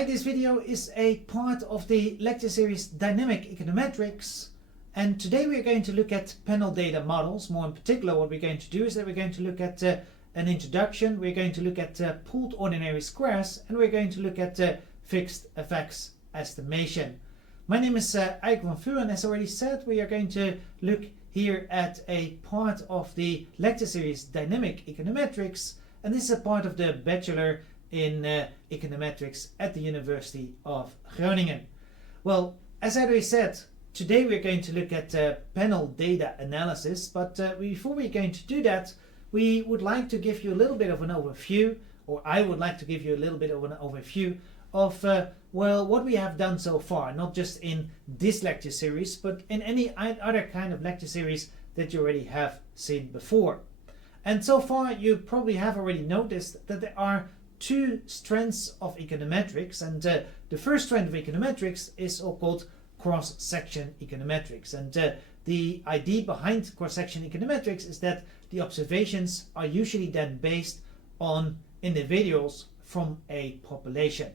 Hi, this video is a part of the lecture series Dynamic Econometrics, and today we're going to look at panel data models. More in particular, what we're going to do is that we're going to look at an introduction, we're going to look at pooled ordinary squares, and we're going to look at fixed effects estimation. My name is Eik van Vuren, and as already said, we are going to look here at a part of the lecture series Dynamic Econometrics, and this is a part of the Bachelor in Econometrics at the University of Groningen. Well, as I already said, today we're going to look at panel data analysis, but before we're going to do that, we would like to give you a little bit of an overview, or I would like to give you a little bit of an overview of well, what we have done so far, not just in this lecture series, but in any other kind of lecture series that you already have seen before. And so far you probably have already noticed that there are two strands of econometrics, and the first strand of econometrics is all called cross-section econometrics. And the idea behind cross-section econometrics is that the observations are usually then based on individuals from a population.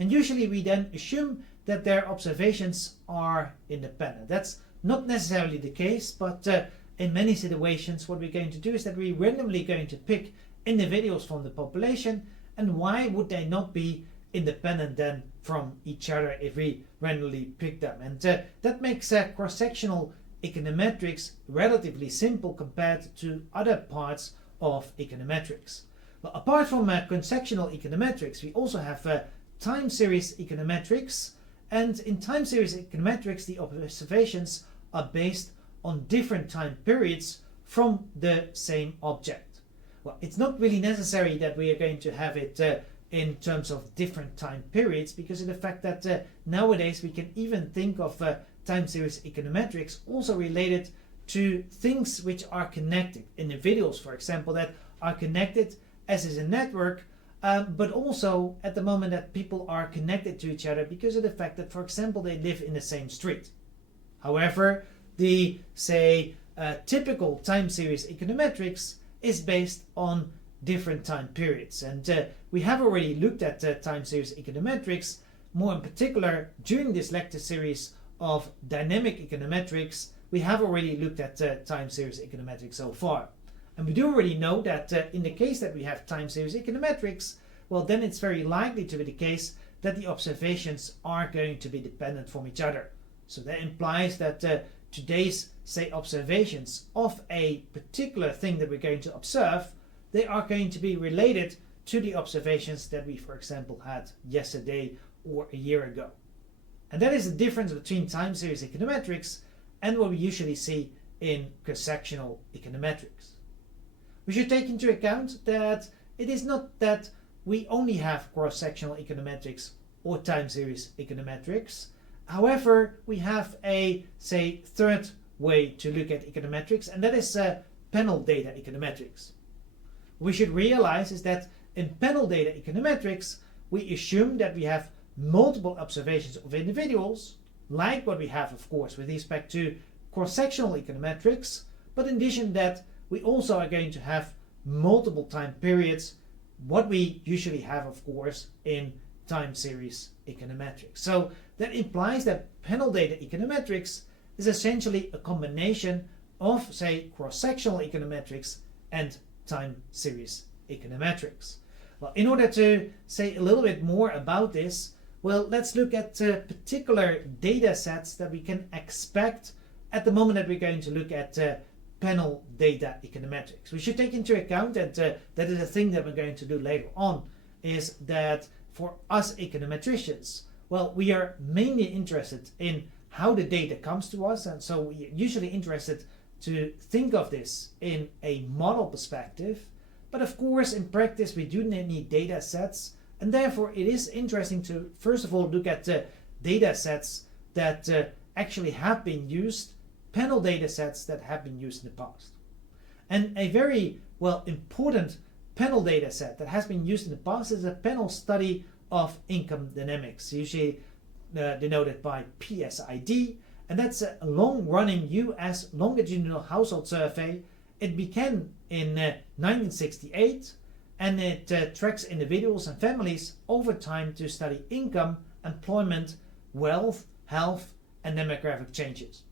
And usually we then assume that their observations are independent. That's not necessarily the case, but in many situations what we're going to do is that we're randomly going to pick individuals from the population. And why would they not be independent then from each other if we randomly pick them? And that makes cross-sectional econometrics relatively simple compared to other parts of econometrics. Well, apart from cross-sectional econometrics, we also have time series econometrics, and in time series econometrics the observations are based on different time periods from the same object. Well, it's not really necessary that we are going to have it in terms of different time periods, because of the fact that nowadays we can even think of time series econometrics also related to things which are connected, individuals for example that are connected as is a network, but also at the moment that people are connected to each other because of the fact that, for example, they live in the same street. However, the typical time series econometrics is based on different time periods, and we have already looked at time series econometrics, more in particular during this lecture series of Dynamic Econometrics. We have already looked at time series econometrics so far. And we do already know that in the case that we have time series econometrics, well, then it's very likely to be the case that the observations are going to be dependent from each other. So that implies that today's, observations of a particular thing that we're going to observe, they are going to be related to the observations that we, for example, had yesterday or a year ago. And that is the difference between time series econometrics and what we usually see in cross-sectional econometrics. We should take into account that it is not that we only have cross-sectional econometrics or time series econometrics. However, we have a, third way to look at econometrics, and that is panel data econometrics. What we should realize is that in panel data econometrics, we assume that we have multiple observations of individuals, like what we have, of course, with respect to cross-sectional econometrics, but in addition to that, we also are going to have multiple time periods, what we usually have, of course, in time series econometrics. So that implies that panel data econometrics is essentially a combination of, cross-sectional econometrics and time series econometrics. Well, in order to say a little bit more about this, well, let's look at particular data sets that we can expect at the moment that we're going to look at panel data econometrics. We should take into account that that is a thing that we're going to do later on, is that for us econometricians, well, we are mainly interested in how the data comes to us, and so we're usually interested to think of this in a model perspective. But of course, in practice, we do need data sets, and therefore it is interesting to first of all look at data sets that actually have been used, panel data sets that have been used in the past. And a very important panel data set that has been used in the past is a panel study of income dynamics, usually denoted by PSID, and that's a long-running US longitudinal household survey. It began in 1968, and it tracks individuals and families over time to study income, employment, wealth, health, and demographic changes.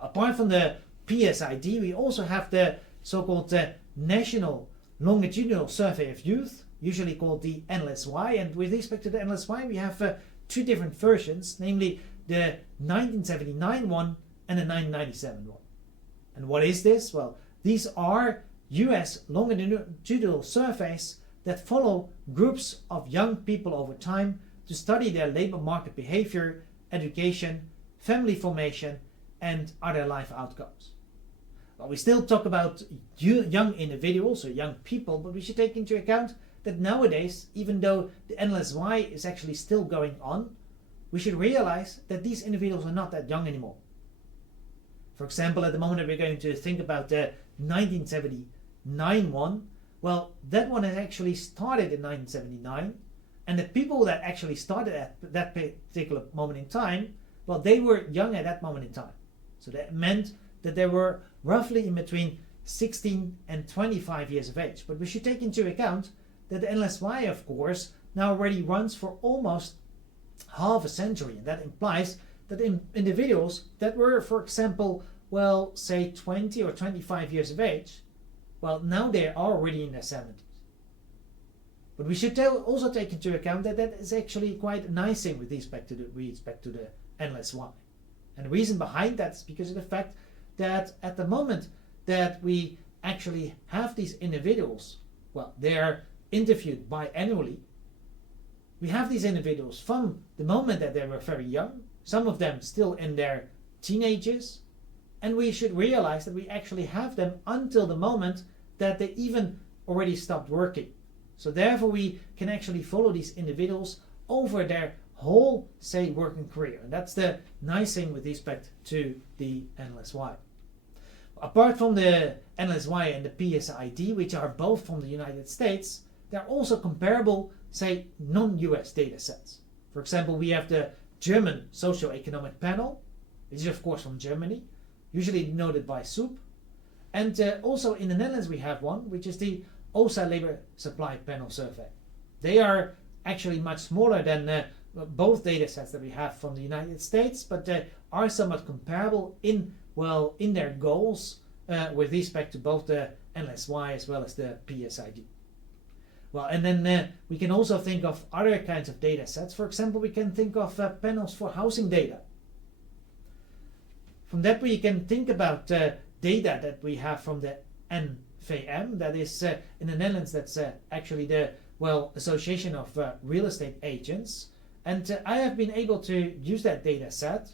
Apart from the PSID, we also have the so-called National Longitudinal Survey of Youth, usually called the NLSY, and with respect to the NLSY we have two different versions, namely the 1979 one and the 1997 one. And what is this? Well, these are US longitudinal surveys that follow groups of young people over time to study their labor market behavior, education, family formation, and other life outcomes. Well, we still talk about young individuals or young people, but we should take into account that nowadays, even though the NLSY is actually still going on, we should realize that these individuals are not that young anymore. For example, at the moment that we're going to think about the 1979 one, well, that one has actually started in 1979, and the people that actually started at that particular moment in time, well, they were young at that moment in time. So that meant that they were roughly in between 16 and 25 years of age. But we should take into account that the NLSY, of course, now already runs for almost half a century, and that implies that individuals that were, for example, well, say 20 or 25 years of age, well, now they are already in their 70s. But we should also take into account that that is actually quite a nice thing with respect to the NLSY. And the reason behind that is because of the fact that at the moment that we actually have these individuals, well, they are interviewed biannually. We have these individuals from the moment that they were very young, some of them still in their teenagers, and we should realize that we actually have them until the moment that they even already stopped working. So therefore we can actually follow these individuals over their whole, say, working career. And that's the nice thing with respect to the NLSY. Apart from the NLSY and the PSID, which are both from the United States, there are also comparable, say, non-US data sets. For example, we have the German Socio-Economic Panel, which is of course from Germany, usually denoted by SOUP. And also in the Netherlands we have one, which is the OSA Labor Supply Panel Survey. They are actually much smaller than both data sets that we have from the United States, but they are somewhat comparable in their goals with respect to both the NLSY as well as the PSID. Well, and then we can also think of other kinds of data sets. For example, we can think of panels for housing data. From that we can think about data that we have from the NVM, that is in the Netherlands, that's actually the Association of Real Estate Agents. And I have been able to use that data set.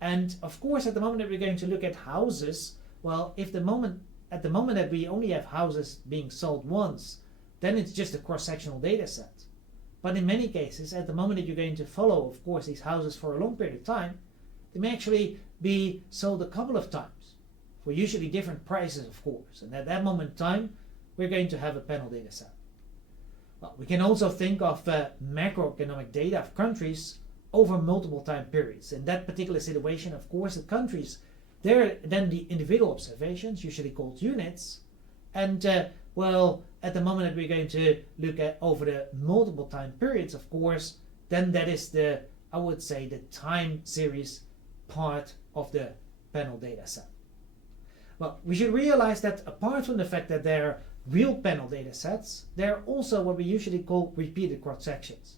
And of course, at the moment that we're going to look at houses, well, at the moment that we only have houses being sold once, then it's just a cross-sectional data set. But in many cases, at the moment that you're going to follow, of course, these houses for a long period of time, they may actually be sold a couple of times for usually different prices, of course. And at that moment in time, we're going to have a panel data set. Well, we can also think of macroeconomic data of countries over multiple time periods. In that particular situation, of course, the countries, they're then the individual observations, usually called units. And at the moment that we're going to look at over the multiple time periods, of course, then that is the time series part of the panel data set. Well, we should realize that apart from the fact that there are real panel data sets, there are also what we usually call repeated cross-sections.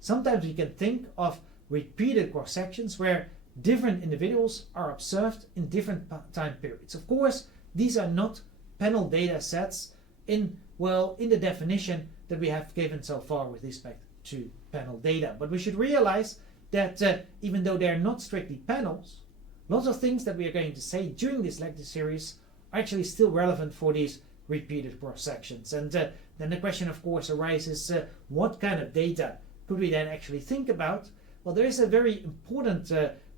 Sometimes we can think of repeated cross-sections where different individuals are observed in different time periods. Of course, these are not panel data sets in the definition that we have given so far with respect to panel data. But we should realize that even though they're not strictly panels, lots of things that we are going to say during this lecture series are actually still relevant for these repeated cross-sections. And then the question, of course, arises, what kind of data could we then actually think about? Well, there is a very important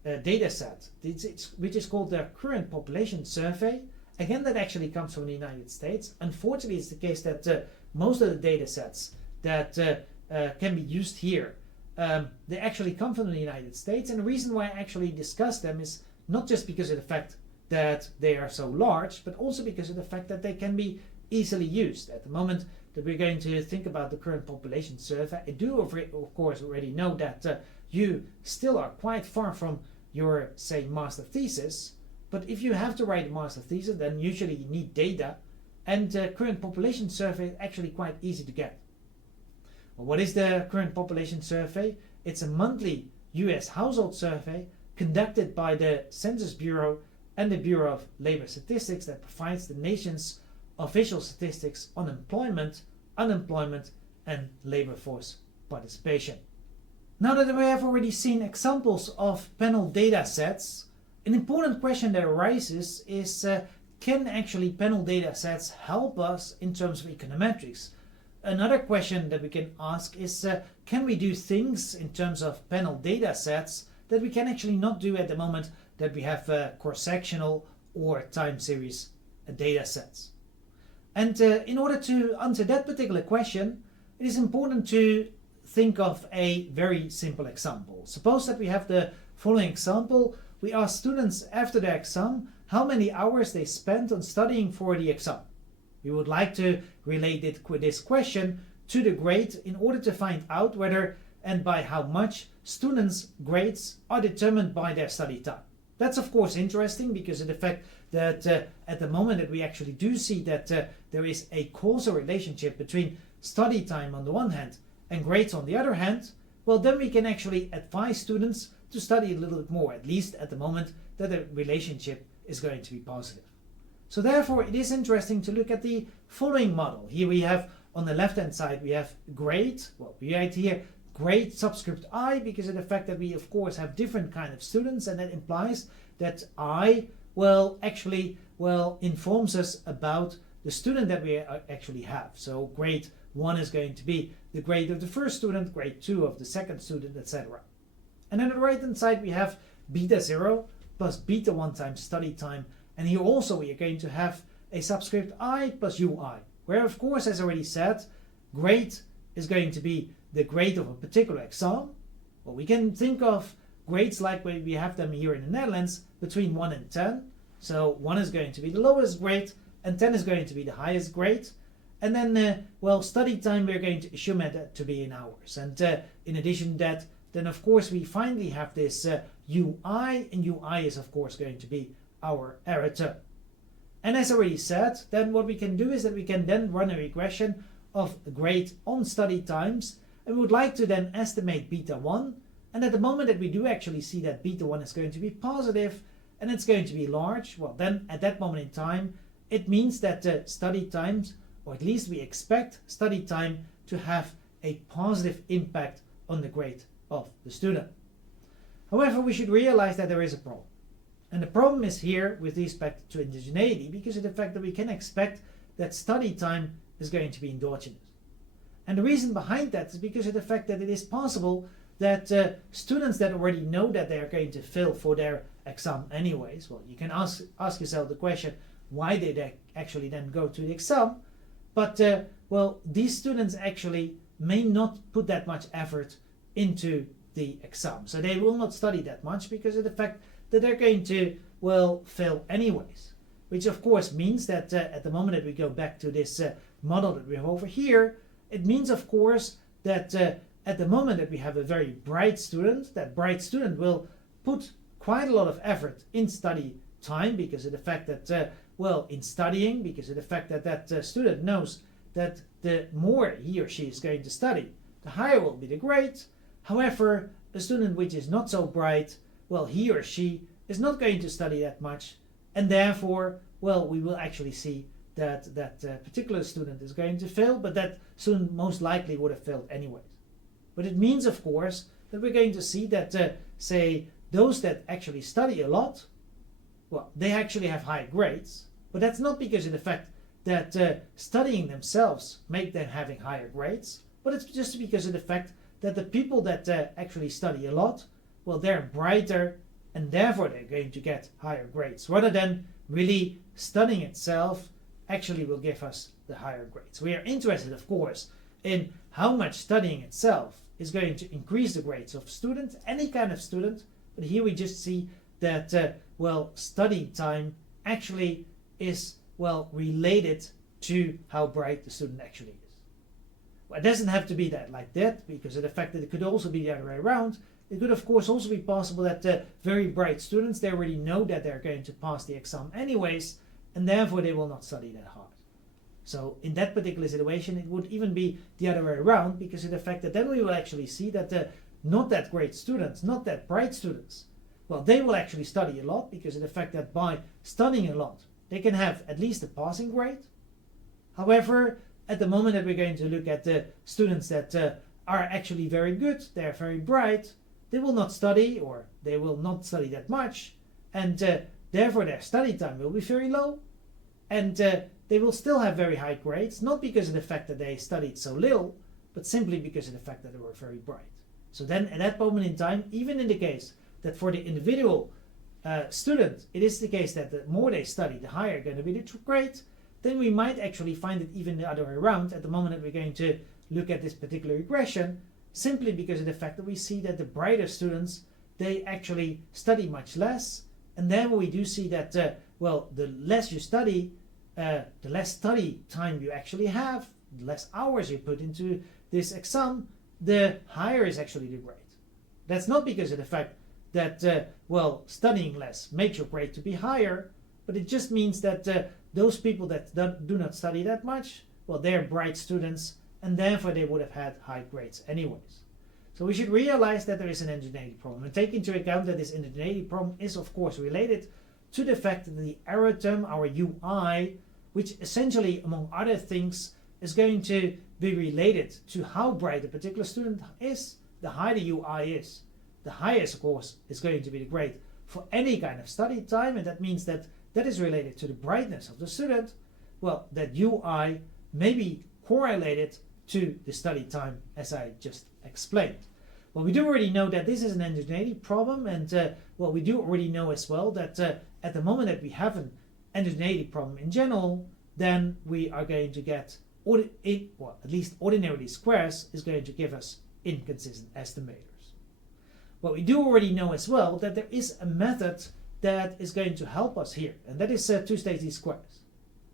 data set, which is called the Current Population Survey. Again, that actually comes from the United States. Unfortunately, it's the case that most of the data sets that can be used here, they actually come from the United States. And the reason why I actually discuss them is not just because of the fact that they are so large, but also because of the fact that they can be easily used. At the moment that we're going to think about the current population survey, I do of course already know that you still are quite far from your, say, master thesis. But if you have to write a master thesis, then usually you need data, and current population survey is actually quite easy to get. Well, what is the current population survey? It's a monthly US household survey conducted by the Census Bureau and the Bureau of Labor Statistics that provides the nation's official statistics on employment, unemployment, and labor force participation. Now that we have already seen examples of panel data sets, an important question that arises is can actually panel data sets help us in terms of econometrics? Another question that we can ask is can we do things in terms of panel data sets that we can actually not do at the moment that we have cross-sectional or time series data sets? And in order to answer that particular question, it is important to think of a very simple example. Suppose that we have the following example. We ask students after the exam how many hours they spent on studying for the exam. We would like to relate this question to the grade in order to find out whether and by how much students' grades are determined by their study time. That's of course interesting because of the fact that at the moment that we actually do see that there is a causal relationship between study time on the one hand and grades on the other hand, well, then we can actually advise students to study a little bit more, at least at the moment that the relationship is going to be positive. So therefore it is interesting to look at the following model. Here we have on the left hand side we have grade, well we write here grade subscript I because of the fact that we of course have different kind of students, and that implies that I actually informs us about the student that we actually have. So grade 1 is going to be the grade of the first student, grade 2 of the second student, etc. And then on the right hand side we have beta 0 plus beta 1 times study time, and here also we are going to have a subscript I plus UI, where of course, as already said, grade is going to be the grade of a particular exam. Well, we can think of grades like we have them here in the Netherlands between 1 and 10. So 1 is going to be the lowest grade and 10 is going to be the highest grade. And then, study time we're going to assume it to be in hours. And in addition to that, then of course we finally have this UI, and UI is of course going to be our error term. And as already said, then what we can do is that we can then run a regression of grade on study times, and we would like to then estimate beta 1, and at the moment that we do actually see that beta 1 is going to be positive and it's going to be large, well then at that moment in time it means that study times, or at least we expect study time to have a positive impact on the grade of the student. However, we should realize that there is a problem. And the problem is here with respect to indigeneity because of the fact that we can expect that study time is going to be endogenous. And the reason behind that is because of the fact that it is possible that students that already know that they are going to fail for their exam anyways, well, you can ask yourself the question, why did they actually then go to the exam? But, these students actually may not put that much effort into the exam. So they will not study that much because of the fact that they're going to, fail anyways. Which of course means that at the moment that we go back to this model that we have over here, it means of course that at the moment that we have a very bright student, that bright student will put quite a lot of effort in study time because of the fact that, in studying, because of the fact that that student knows that the more he or she is going to study, the higher will be the grade. However, a student which is not so bright, he or she is not going to study that much, and therefore, we will actually see that that particular student is going to fail, but that student most likely would have failed anyways. But it means, of course, that we're going to see that, say, those that actually study a lot, they actually have high grades, but that's not because of the fact that studying themselves make them having higher grades, but it's just because of the fact that the people that actually study a lot, they're brighter, and therefore they're going to get higher grades, rather than really studying itself actually will give us the higher grades. We are interested, of course, in how much studying itself is going to increase the grades of students, any kind of student, but here we just see that, study time actually is, related to how bright the student actually is. Well, it doesn't have to be that like that, because of the fact that it could also be the other way around. It could of course also be possible that very bright students, they already know that they're going to pass the exam anyways, and therefore they will not study that hard. So in that particular situation, it would even be the other way around, because of the fact that then we will actually see that not that great students, not that bright students, well, they will actually study a lot, because of the fact that by studying a lot, they can have at least a passing grade. However, at the moment that we're going to look at the students that are actually very good, they're very bright, they will not study, or they will not study that much, and therefore their study time will be very low, and they will still have very high grades, not because of the fact that they studied so little, but simply because of the fact that they were very bright. So then at that moment in time, even in the case that for the individual student, it is the case that the more they study, the higher going to be the grade, then we might actually find it even the other way around at the moment that we're going to look at this particular regression, simply because of the fact that we see that the brighter students, they actually study much less, and then we do see that, well, the less you study, the less study time you actually have, the less hours you put into this exam, the higher is actually the grade. That's not because of the fact that, well, studying less makes your grade to be higher, but it just means that those people that do not study that much, well, they're bright students, and therefore they would have had high grades anyways. So we should realize that there is an indigeneity problem, and take into account that this indigeneity problem is of course related to the fact that the error term, our UI, which essentially among other things is going to be related to how bright a particular student is. The higher the UI is, the highest of course is going to be the grade for any kind of study time, and that means that that is related to the brightness of the student. Well, that UI may be correlated to the study time, as I just explained. Well, we do already know that this is an indigeneity problem, and well, we do already know as well that at the moment that we have an indigeneity problem in general, then we are going to get, well, at least ordinary least squares is going to give us inconsistent estimators. Well, we do already know as well that there is a method that is going to help us here, and that is two-stage least squares.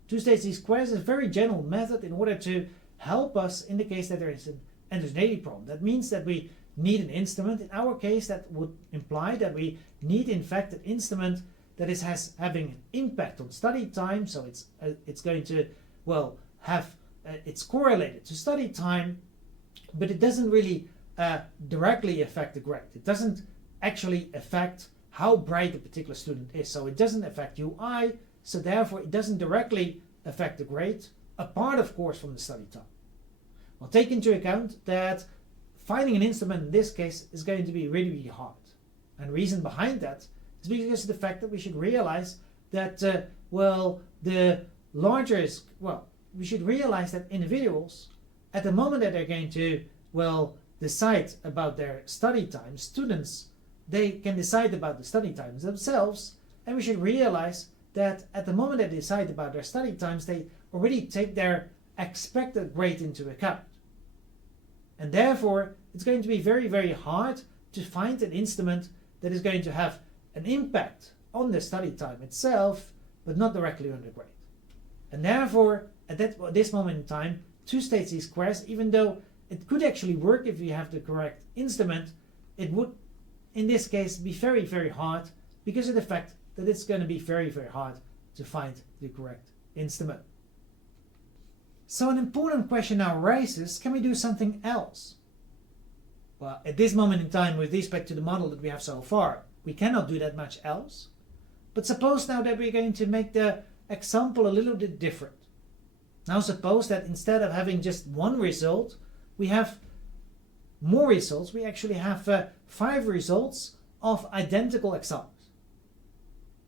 Two-stage least squares is a very general method in order to help us in the case that there is an indigeneity problem. That means that we need an instrument. In our case, that would imply that we need in fact an instrument that is having an impact on study time. So it's going to, well, have it's correlated to study time, but it doesn't really directly affect the grade. It doesn't actually affect how bright a particular student is. So it doesn't affect UI, so therefore it doesn't directly affect the grade, apart of course from the study time. Well, take into account that finding an instrument in this case is going to be really, really hard. And the reason behind that is because of the fact that we should realize that, well, the larger is, well, we should realize that individuals, at the moment that they're going to, well, decide about their study time, students, they can decide about the study times themselves, and we should realize that at the moment they decide about their study times, they already take their expected grade into account. And therefore, it's going to be very, very hard to find an instrument that is going to have an impact on the study time itself, but not directly on the grade. And therefore, at this moment in time, two-stage least squares, even though it could actually work if you have the correct instrument, it would, in this case, be very, very hard because of the fact that it's going to be very, very hard to find the correct instrument. So an important question now arises, can we do something else? Well, at this moment in time, with respect to the model that we have so far, we cannot do that much else. But suppose now that we're going to make the example a little bit different. Now suppose that instead of having just one result, we have more results. We actually have 5 results of identical exams.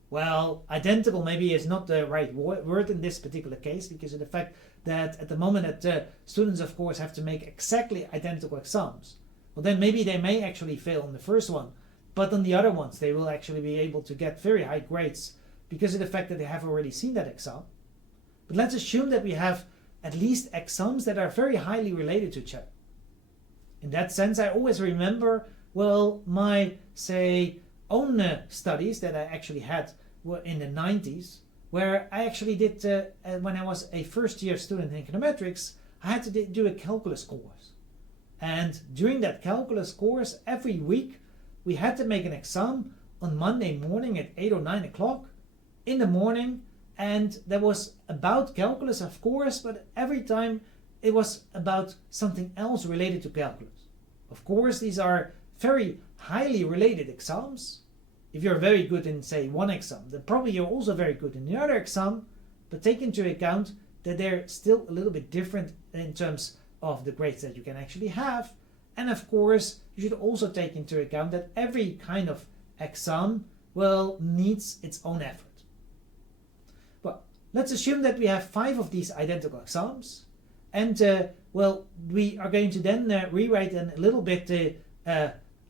Well, identical maybe is not the right word in this particular case, because of the fact that at the moment that students of course have to make exactly identical exams. Well, then maybe they may actually fail on the first one, but on the other ones they will actually be able to get very high grades because of the fact that they have already seen that exam. But let's assume that we have at least exams that are very highly related to each other. In that sense, I always remember, well, my, say, own studies that I actually had were in the 90s, where I actually did, when I was a first-year student in econometrics, I had to do a calculus course. And during that calculus course, every week, we had to make an exam on Monday morning at 8 or 9 o'clock in the morning. And that was about calculus, of course, but every time it was about something else related to calculus. Of course, these are very highly related exams. If you're very good in, say, one exam, then probably you're also very good in the other exam, but take into account that they're still a little bit different in terms of the grades that you can actually have. And of course, you should also take into account that every kind of exam, well, needs its own effort. Well, let's assume that we have 5 of these identical exams. And, well, we are going to then rewrite a little bit the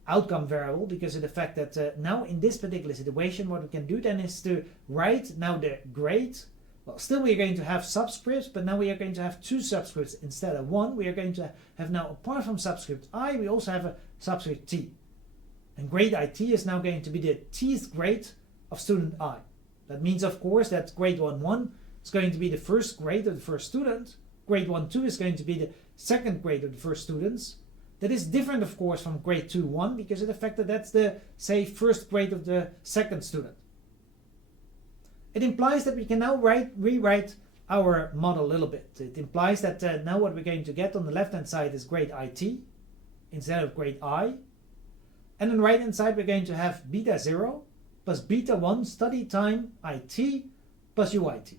outcome variable, because of the fact that now in this particular situation, what we can do then is to write now the grade. Well, still we are going to have subscripts, but now we are going to have 2 subscripts instead of 1. We are going to have now, apart from subscript I, we also have a subscript T. And grade IT is now going to be the Tth grade of student I. That means, of course, that grade 1.1 is going to be the first grade of the first student. Grade 1.2 is going to be the second grade of the first students. That is different, of course, from grade 2.1 because of the fact that that's the, say, first grade of the second student. It implies that we can now rewrite our model a little bit. It implies that now what we're going to get on the left-hand side is grade IT instead of grade I. And on the right-hand side, we're going to have beta 0 plus beta 1 study time IT plus UIT.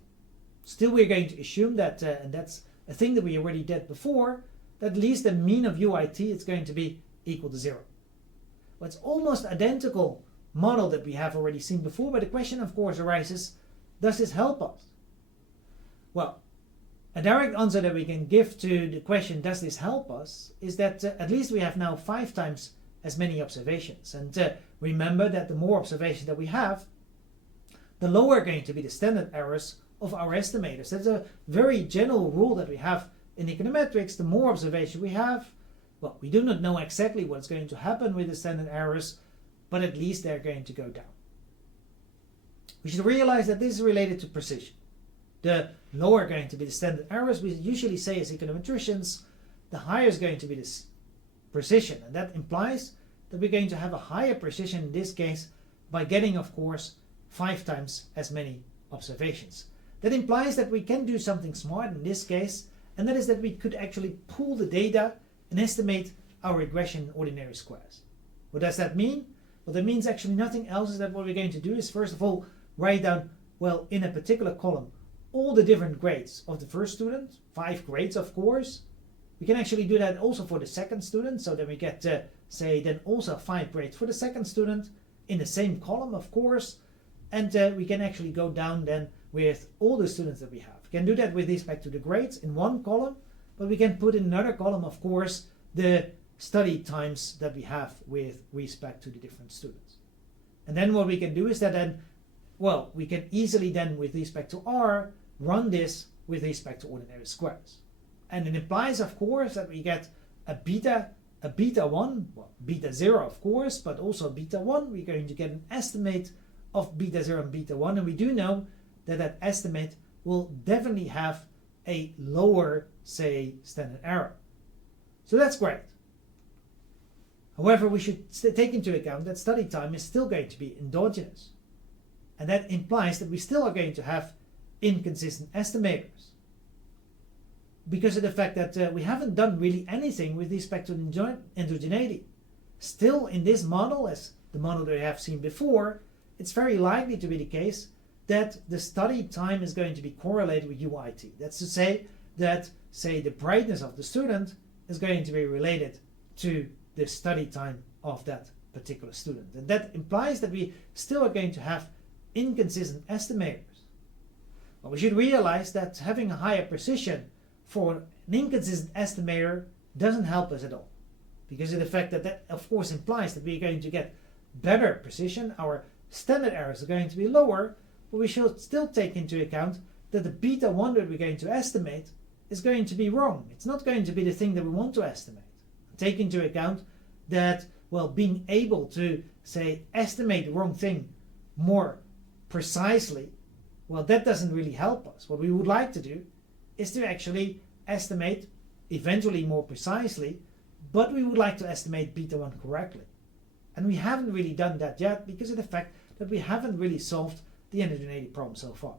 Still, we're going to assume that, and that's a thing that we already did before, that at least the mean of UIT is going to be equal to 0. Well, it's almost identical model that we have already seen before, but the question, of course, arises, does this help us? Well, a direct answer that we can give to the question, does this help us, is that at least we have now 5 times as many observations. And remember that the more observations that we have, the lower are going to be the standard errors of our estimators. That's a very general rule that we have in econometrics. The more observation we have, well, we do not know exactly what's going to happen with the standard errors, but at least they're going to go down. We should realize that this is related to precision. The lower are going to be the standard errors. We usually say as econometricians, the higher is going to be this precision. And that implies that we're going to have a higher precision in this case by getting, of course, 5 times as many observations. That implies that we can do something smart in this case, and that is that we could actually pool the data and estimate our regression in ordinary squares. What does that mean? Well, that means actually nothing else is that what we're going to do is first of all write down, well, in a particular column, all the different grades of the first student, 5 grades of course. We can actually do that also for the second student, so that we get, say, then also 5 grades for the second student in the same column, of course. And we can actually go down then with all the students that we have. We can do that with respect to the grades in one column, but we can put in another column, of course, the study times that we have with respect to the different students. And then what we can do is that then, well, we can easily then, with respect to R, run this with respect to ordinary squares. And it implies, of course, that we get a beta 1, well, beta 0, of course, but also beta 1. We're going to get an estimate of beta 0 and beta 1, and we do know that that estimate will definitely have a lower, say, standard error. So that's great. However, we should take into account that study time is still going to be endogenous. And that implies that we still are going to have inconsistent estimators, because of the fact that we haven't done really anything with respect to endogeneity. Still, in this model, as the model that we have seen before, it's very likely to be the case that the study time is going to be correlated with UIT. That's to say that, say, the brightness of the student is going to be related to the study time of that particular student. And that implies that we still are going to have inconsistent estimators. But we should realize that having a higher precision for an inconsistent estimator doesn't help us at all, because of the fact that that of course implies that we're going to get better precision. Our standard errors are going to be lower, but we should still take into account that the beta 1 that we're going to estimate is going to be wrong. It's not going to be the thing that we want to estimate. Take into account that, well, being able to, say, estimate the wrong thing more precisely, well, that doesn't really help us. What we would like to do is to actually estimate eventually more precisely, but we would like to estimate beta 1 correctly. And we haven't really done that yet because of the fact that we haven't really solved the heterogeneity problem so far.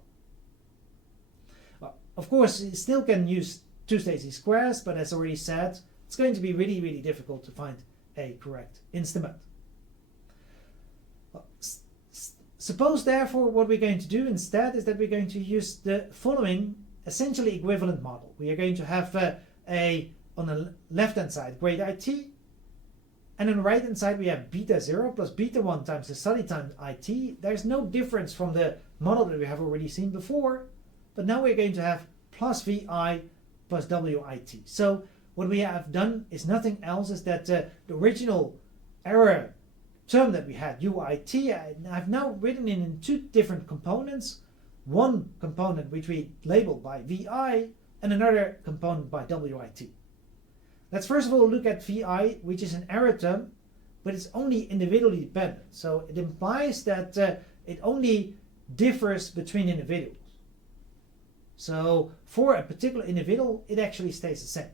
Well, of course, you still can use two-stage squares, but as already said, it's going to be really, really difficult to find a correct instrument. Well, suppose therefore what we're going to do instead is that we're going to use the following essentially equivalent model. We are going to have on the left hand side grade IT, and on the right hand side we have beta 0 plus beta 1 times the study time IT. There's no difference from the model that we have already seen before, but now we're going to have plus VI plus WIT. So what we have done is nothing else is that the original error term that we had, UIT, I've now written it in two different components. One component which we labeled by VI and another component by WIT. Let's first of all look at VI, which is an error term, but it's only individually dependent. So it implies that it only differs between individuals. So for a particular individual, it actually stays the same.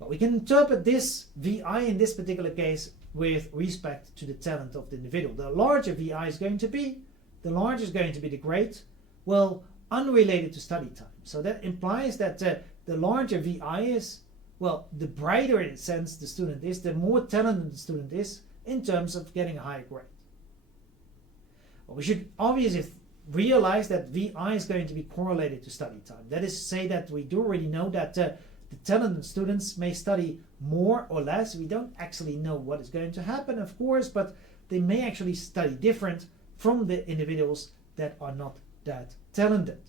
But we can interpret this VI in this particular case with respect to the talent of the individual. The larger VI is going to be, the larger is going to be the grade, well, unrelated to study time. So that implies that the larger VI is, well, the brighter in a sense the student is, the more talented the student is in terms of getting a higher grade. Well, we should obviously realize that VI is going to be correlated to study time. That is to say that we do already know that the talented students may study more or less. We don't actually know what is going to happen, of course, but they may actually study different from the individuals that are not that talented.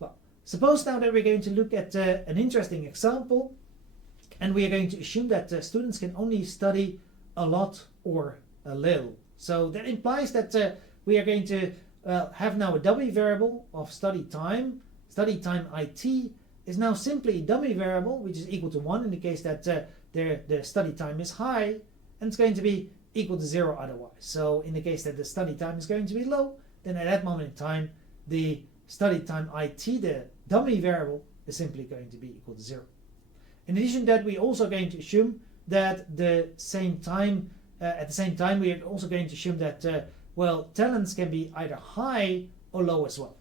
Well, suppose now that we're going to look at an interesting example, and we are going to assume that students can only study a lot or a little. So that implies that we are going to have now a dummy variable of study time. Study time IT is now simply a dummy variable which is equal to 1 in the case that the study time is high, and it's going to be equal to 0 otherwise. So in the case that the study time is going to be low, then at that moment in time the study time IT, the dummy variable, is simply going to be equal to 0. In addition to that, we're also going to assume that at the same time we are also going to assume that well, talents can be either high or low as well.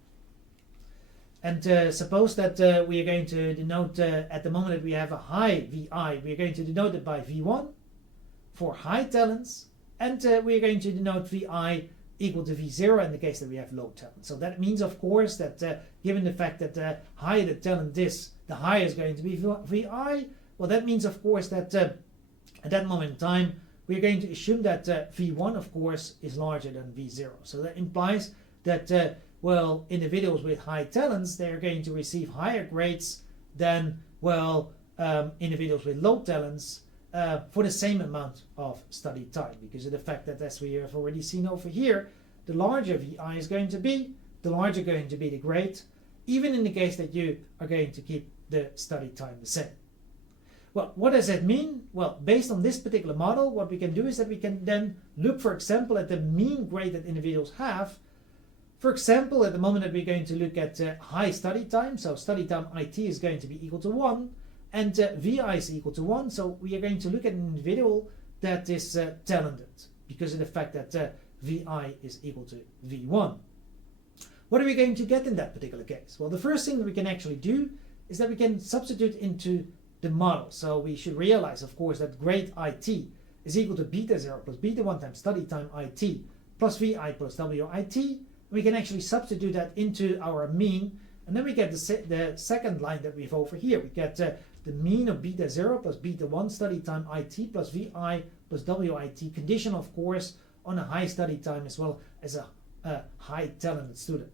And suppose that we are going to denote, at the moment that we have a high VI, we are going to denote it by V1 for high talents, and we are going to denote VI equal to V0 in the case that we have low talent. So that means, of course, that given the fact that the higher the talent is, the higher is going to be VI. Well, that means, of course, that at that moment in time, we are going to assume that V1, of course, is larger than V0. So that implies that well, individuals with high talents, they are going to receive higher grades than, well, individuals with low talents for the same amount of study time, because of the fact that, as we have already seen over here, the larger VI is going to be, the larger going to be the grade, even in the case that you are going to keep the study time the same. Well, what does that mean? Well, based on this particular model, what we can do is that we can then look, for example, at the mean grade that individuals have. For example, at the moment that we're going to look at high study time, so study time IT is going to be equal to 1, and VI is equal to 1, so we are going to look at an individual that is talented, because of the fact that VI is equal to V1. What are we going to get in that particular case? Well, the first thing that we can actually do is that we can substitute into the model. So we should realize, of course, that grade IT is equal to beta 0 plus beta 1 times study time IT plus VI plus WIT. We can actually substitute that into our mean, and then we get the second line that we have over here. We get the mean of beta 0 plus beta 1 study time IT plus VI plus WIT, conditional, of course, on a high study time as well as a high talented student.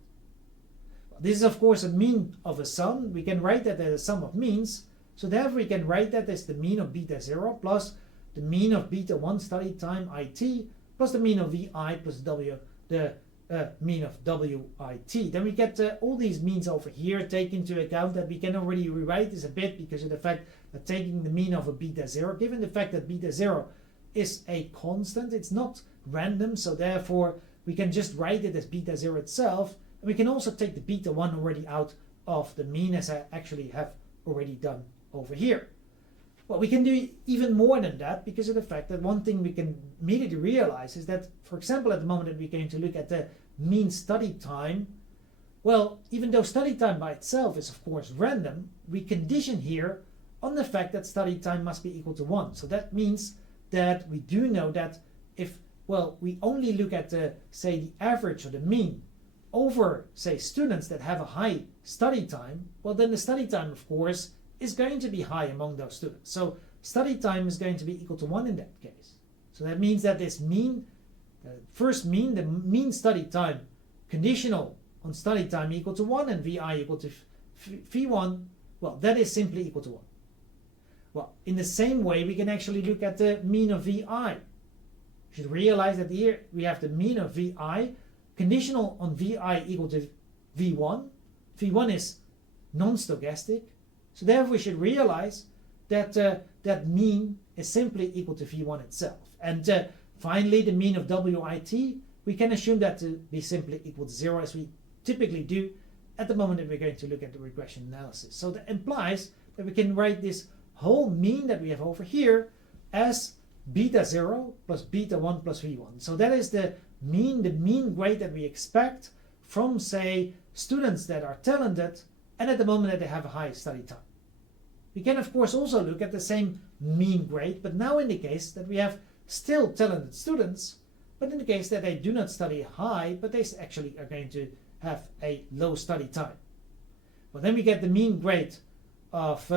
Well, this is, of course, a mean of a sum. We can write that as a sum of means. So therefore we can write that as the mean of beta 0 plus the mean of beta 1 study time IT plus the mean of VI plus the mean of WIT. Then we get all these means over here. Take into account that we can already rewrite this a bit because of the fact that taking the mean of a beta 0, given the fact that beta 0 is a constant, it's not random, so therefore we can just write it as beta 0 itself, and we can also take the beta 1 already out of the mean, as I actually have already done over here. Well, we can do even more than that because of the fact that one thing we can immediately realize is that, for example, at the moment that we're going to look at the mean study time, well, even though study time by itself is of course random, we condition here on the fact that study time must be equal to 1. So that means that we do know that if, well, we only look at the, say, the average or the mean over, say, students that have a high study time, well, then the study time, of course, is going to be high among those students. So study time is going to be equal to 1 in that case. So that means that this mean, first mean, the mean study time, conditional on study time equal to 1 and VI equal to V1, well, that is simply equal to 1. Well, in the same way, we can actually look at the mean of VI. You should realize that here we have the mean of VI, conditional on VI equal to V1. V1 is non-stochastic. So therefore, we should realize that that mean is simply equal to V1 itself. And finally, the mean of WIT, we can assume that to be simply equal to 0, as we typically do at the moment that we're going to look at the regression analysis. So that implies that we can write this whole mean that we have over here as beta 0 plus beta 1 plus V1. So that is the mean grade that we expect from, say, students that are talented and at the moment that they have a high study time. We can of course also look at the same mean grade, but now in the case that we have still talented students, but in the case that they do not study high, but they actually are going to have a low study time. Well, then we get the mean grade of,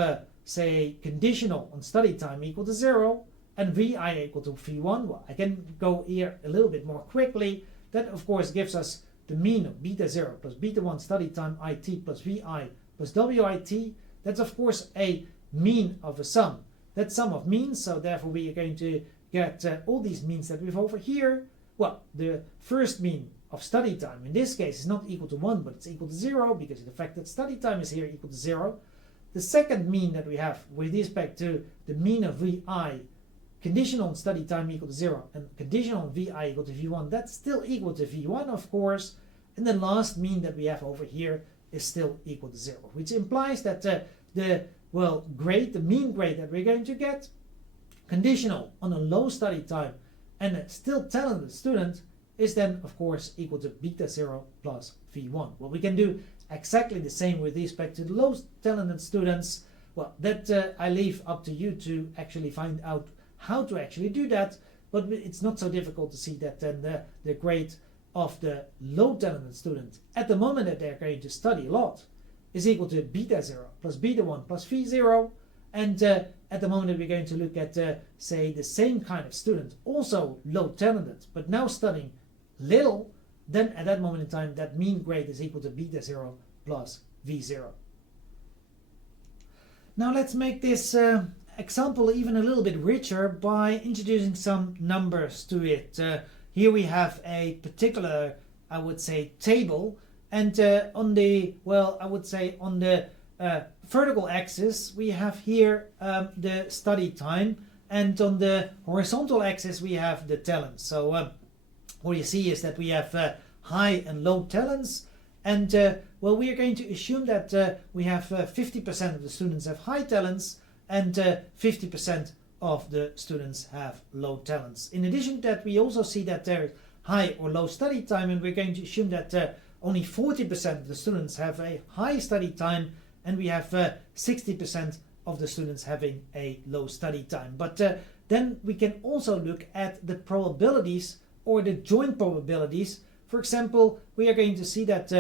say, conditional on study time equal to 0 and VI equal to V1. Well, I can go here a little bit more quickly. That of course gives us the mean of beta 0 plus beta 1 study time IT plus VI plus WIT. That's of course a mean of a sum. That's sum of means, so therefore we are going to get all these means that we have over here. Well, the first mean of study time in this case is not equal to 1, but it's equal to 0 because of the fact that study time is here equal to 0. The second mean that we have with respect to the mean of VI, conditional on study time equal to 0 and conditional on VI equal to V1, that's still equal to V1 of course. And the last mean that we have over here is still equal to 0, which implies that the mean grade that we're going to get, conditional on a low study time and a still talented student, is then of course equal to beta 0 plus V1. Well, we can do exactly the same with respect to the low talented students. Well, that I leave up to you to actually find out how to actually do that, but it's not so difficult to see that then the grade of the low talented student at the moment that they're going to study a lot is equal to beta 0 plus beta 1 plus V0, and at the moment that we're going to look at say the same kind of student, also low talented but now studying little, then at that moment in time that mean grade is equal to beta 0 plus V0. Now let's make this example even a little bit richer by introducing some numbers to it. Here we have a particular, I would say, table, and on the, well, I would say on the vertical axis we have here the study time, and on the horizontal axis we have the talents. So what you see is that we have high and low talents, and well, we are going to assume that we have 50% of the students have high talents and 50% of the students have low talents. In addition to that, we also see that there is high or low study time, and we're going to assume that only 40% of the students have a high study time, and we have 60% of the students having a low study time. But then we can also look at the probabilities or the joint probabilities. For example, we are going to see that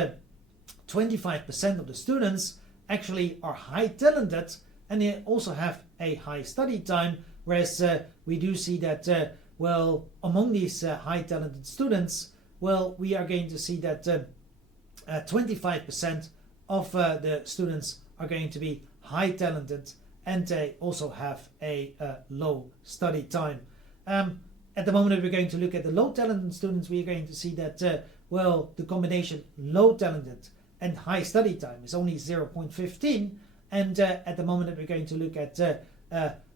25% of the students actually are high talented and they also have a high study time, whereas we do see that well, among these high talented students, well, we are going to see that 25% of the students are going to be high talented and they also have a low study time. At the moment that we're going to look at the low talented students, we are going to see that well, the combination low talented and high study time is only 0.15, and at the moment that we're going to look at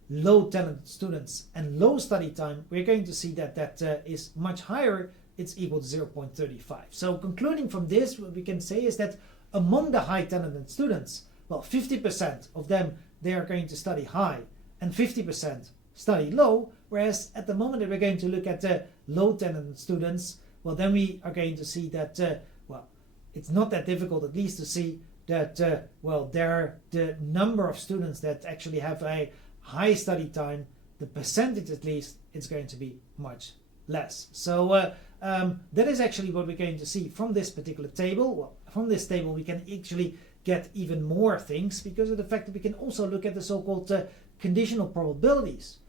low talented students and low study time, we're going to see that that is much higher. It's equal to 0.35. So concluding from this, what we can say is that among the high talented students, well, 50% of them, they are going to study high and 50% study low, whereas at the moment that we're going to look at the low talent students, well, then we are going to see that, well, it's not that difficult at least to see that, well, the number of students that actually have a high study time, the percentage at least, it's going to be much less. So that is actually what we're going to see from this particular table. Well, from this table we can actually get even more things because of the fact that we can also look at the so-called conditional probabilities.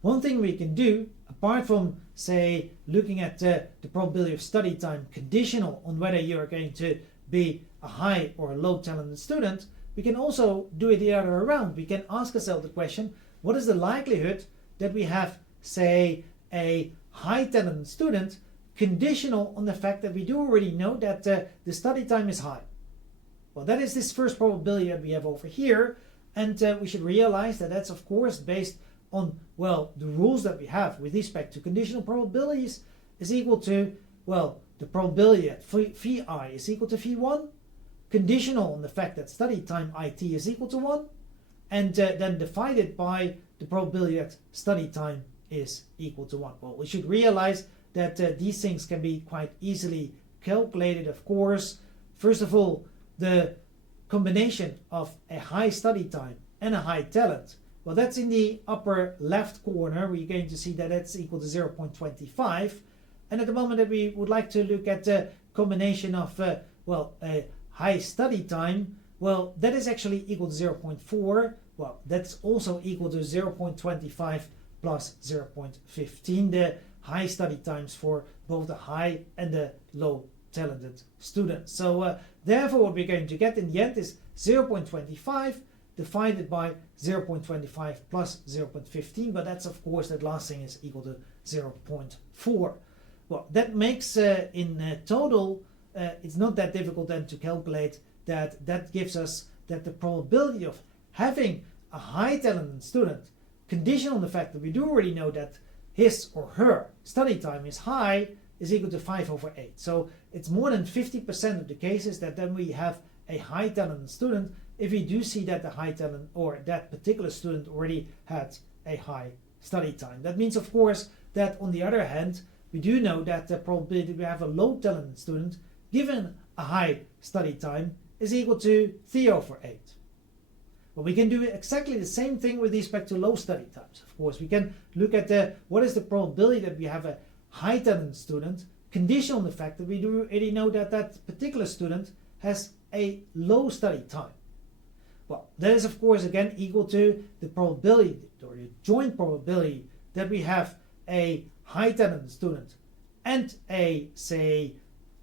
One thing we can do, apart from, say, looking at the probability of study time conditional on whether you're going to be a high or a low talented student, we can also do it the other way around. We can ask ourselves the question, what is the likelihood that we have, say, a high talented student conditional on the fact that we do already know that the study time is high? Well, that is this first probability that we have over here, and we should realize that that's of course based on, well, the rules that we have with respect to conditional probabilities is equal to, well, the probability that phi I is equal to phi1, conditional on the fact that study time IT is equal to 1, and then divided by the probability that study time is equal to 1. Well, we should realize that these things can be quite easily calculated, of course. First of all, the combination of a high study time and a high talent, well, that's in the upper left corner. We're going to see that that's equal to 0.25. And at the moment that we would like to look at the combination of, well, a high study time, well, that is actually equal to 0.4. Well, that's also equal to 0.25 plus 0.15, the high study times for both the high and the low talented students. So therefore what we're going to get in the end is 0.25 divided by 0.25 plus 0.15, but that's of course that last thing is equal to 0.4. Well, that makes in total, it's not that difficult then to calculate that gives us that the probability of having a high talented student, conditional on the fact that we do already know that his or her study time is high, is equal to 5/8. So it's more than 50% of the cases that then we have a high talented student if we do see that the high talent or that particular student already had a high study time. That means of course that on the other hand we do know that the probability we have a low talented student given a high study time is equal to 3/8. Well, we can do exactly the same thing with respect to low study times. Of course, we can look at what is the probability that we have a high talent student, conditional on the fact that we do already know that that particular student has a low study time. Well, that is of course again equal to the probability or the joint probability that we have a high talent student and a, say,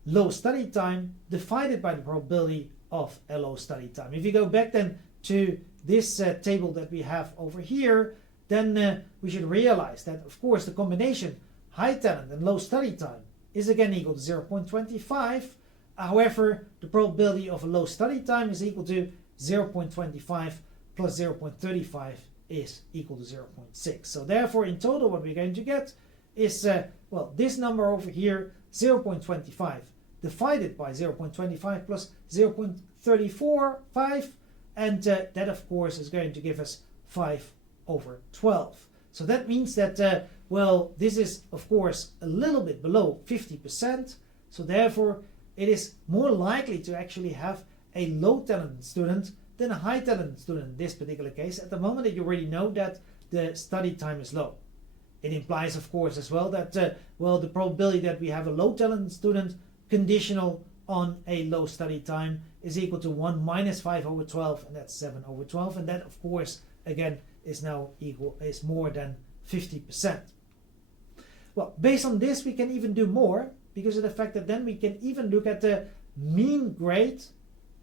low study time divided by the probability of a low study time. If you go back then to this table that we have over here, then we should realize that of course the combination high talent and low study time is again equal to 0.25. However, the probability of a low study time is equal to 0.25 plus 0.35 is equal to 0.6. So therefore in total what we're going to get is, well, this number over here, 0.25 divided by 0.25 plus 0.345, and that of course is going to give us 5/12. So that means that, well, this is of course a little bit below 50%, so therefore it is more likely to actually have a low talented student than a high talented student in this particular case, at the moment that you already know that the study time is low. It implies of course as well that, well, the probability that we have a low talented student conditional on a low study time is equal to 1 minus 5/12, and that's 7/12, and that of course again is now is more than 50%. Well, based on this we can even do more, because of the fact that then we can even look at the mean grade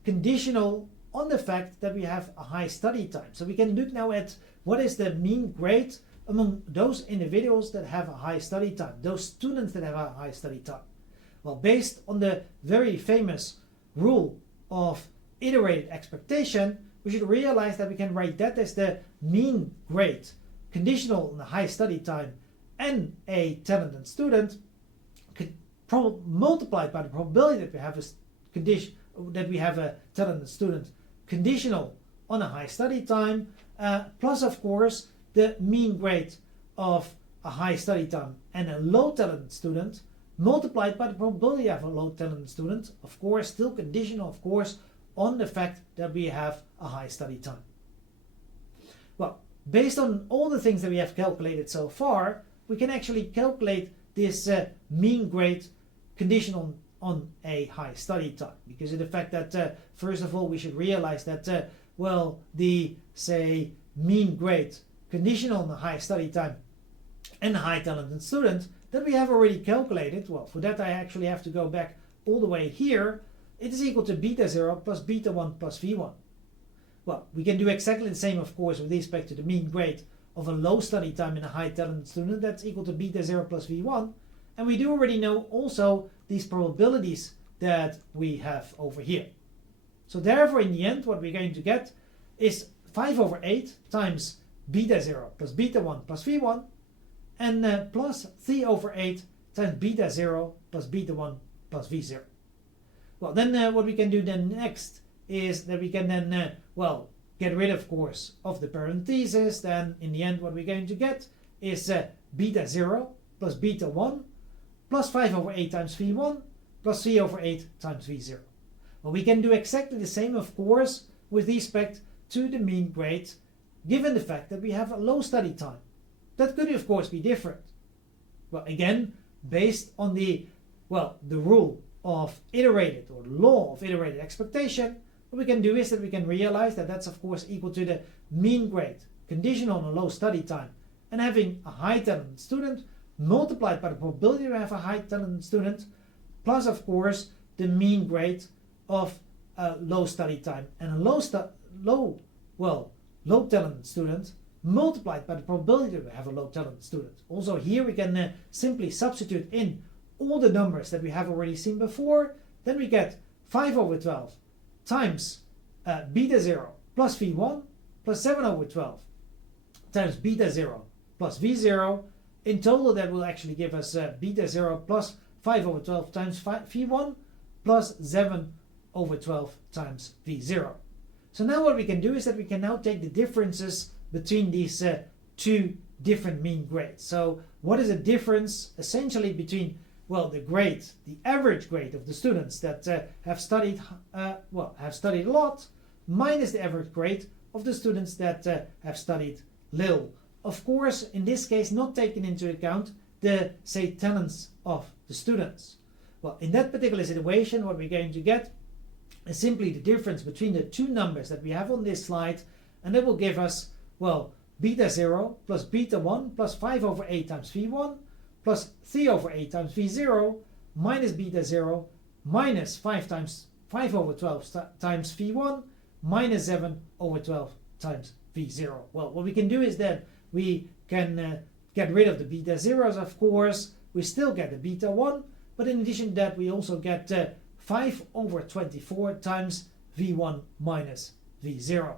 conditional on the fact that we have a high study time. So we can look now at what is the mean grade among those individuals that have a high study time, those students that have a high study time. Well, based on the very famous rule of iterated expectation, we should realize that we can write that as the mean grade conditional on the high study time and a talented student multiplied by the probability that we have a talented student conditional on a high study time, plus of course the mean grade of a high study time and a low talented student multiplied by the probability of a low talented student, of course still conditional of course on the fact that we have a high study time. Well, based on all the things that we have calculated so far, we can actually calculate this mean grade conditional on a high study time, because of the fact that first of all we should realize that well, the say mean grade conditional on a high study time and a high talented student that we have already calculated. Well, for that I actually have to go back all the way here. It is equal to beta 0 plus beta 1 plus v1. Well, we can do exactly the same of course with respect to the mean grade of a low study time and a high talented student. That's equal to beta 0 plus v1. And we do already know also these probabilities that we have over here. So therefore in the end what we're going to get is 5 over 8 times beta 0 plus beta 1 plus v1 and plus 3 over 8 times beta 0 plus beta 1 plus v0. Well, then what we can do then next is that we can then, well, get rid of course of the parentheses. Then in the end what we're going to get is beta 0 plus beta 1 plus 5 over 8 times v1 plus 3 over 8 times v0. Well, we can do exactly the same of course with respect to the mean grade, given the fact that we have a low study time. That could of course be different. Well, again, based on the rule of iterated or law of iterated expectation, what we can do is that we can realize that that's of course equal to the mean grade conditional on a low study time and having a high talented student multiplied by the probability to have a high talented student plus of course the mean grade of a low study time and a low talented student multiplied by the probability to have a low talented student. Also here we can simply substitute in all the numbers that we have already seen before. Then we get 5 over 12 times beta 0 plus v1 plus 7 over 12 times beta 0 plus v0. In total that will actually give us beta 0 plus 5 over 12 times v1 plus 7 over 12 times v0. So now what we can do is that we can now take the differences between these two different mean grades. So what is the difference essentially between, well, the grade, the average grade of the students that have studied a lot, minus the average grade of the students that have studied little. Of course, in this case, not taking into account the, say, talents of the students. Well, in that particular situation, what we're going to get is simply the difference between the two numbers that we have on this slide, and that will give us, well, beta 0 plus beta 1 plus 5 over 8 times v1 plus 3 over 8 times v0 minus beta 0 minus 5 times 5 over 12 times v1 minus 7 over 12 times v0. Well, what we can do is that we can get rid of the beta zeros, of course. We still get the beta 1, but in addition to that we also get 5 over 24 times v1 minus v0.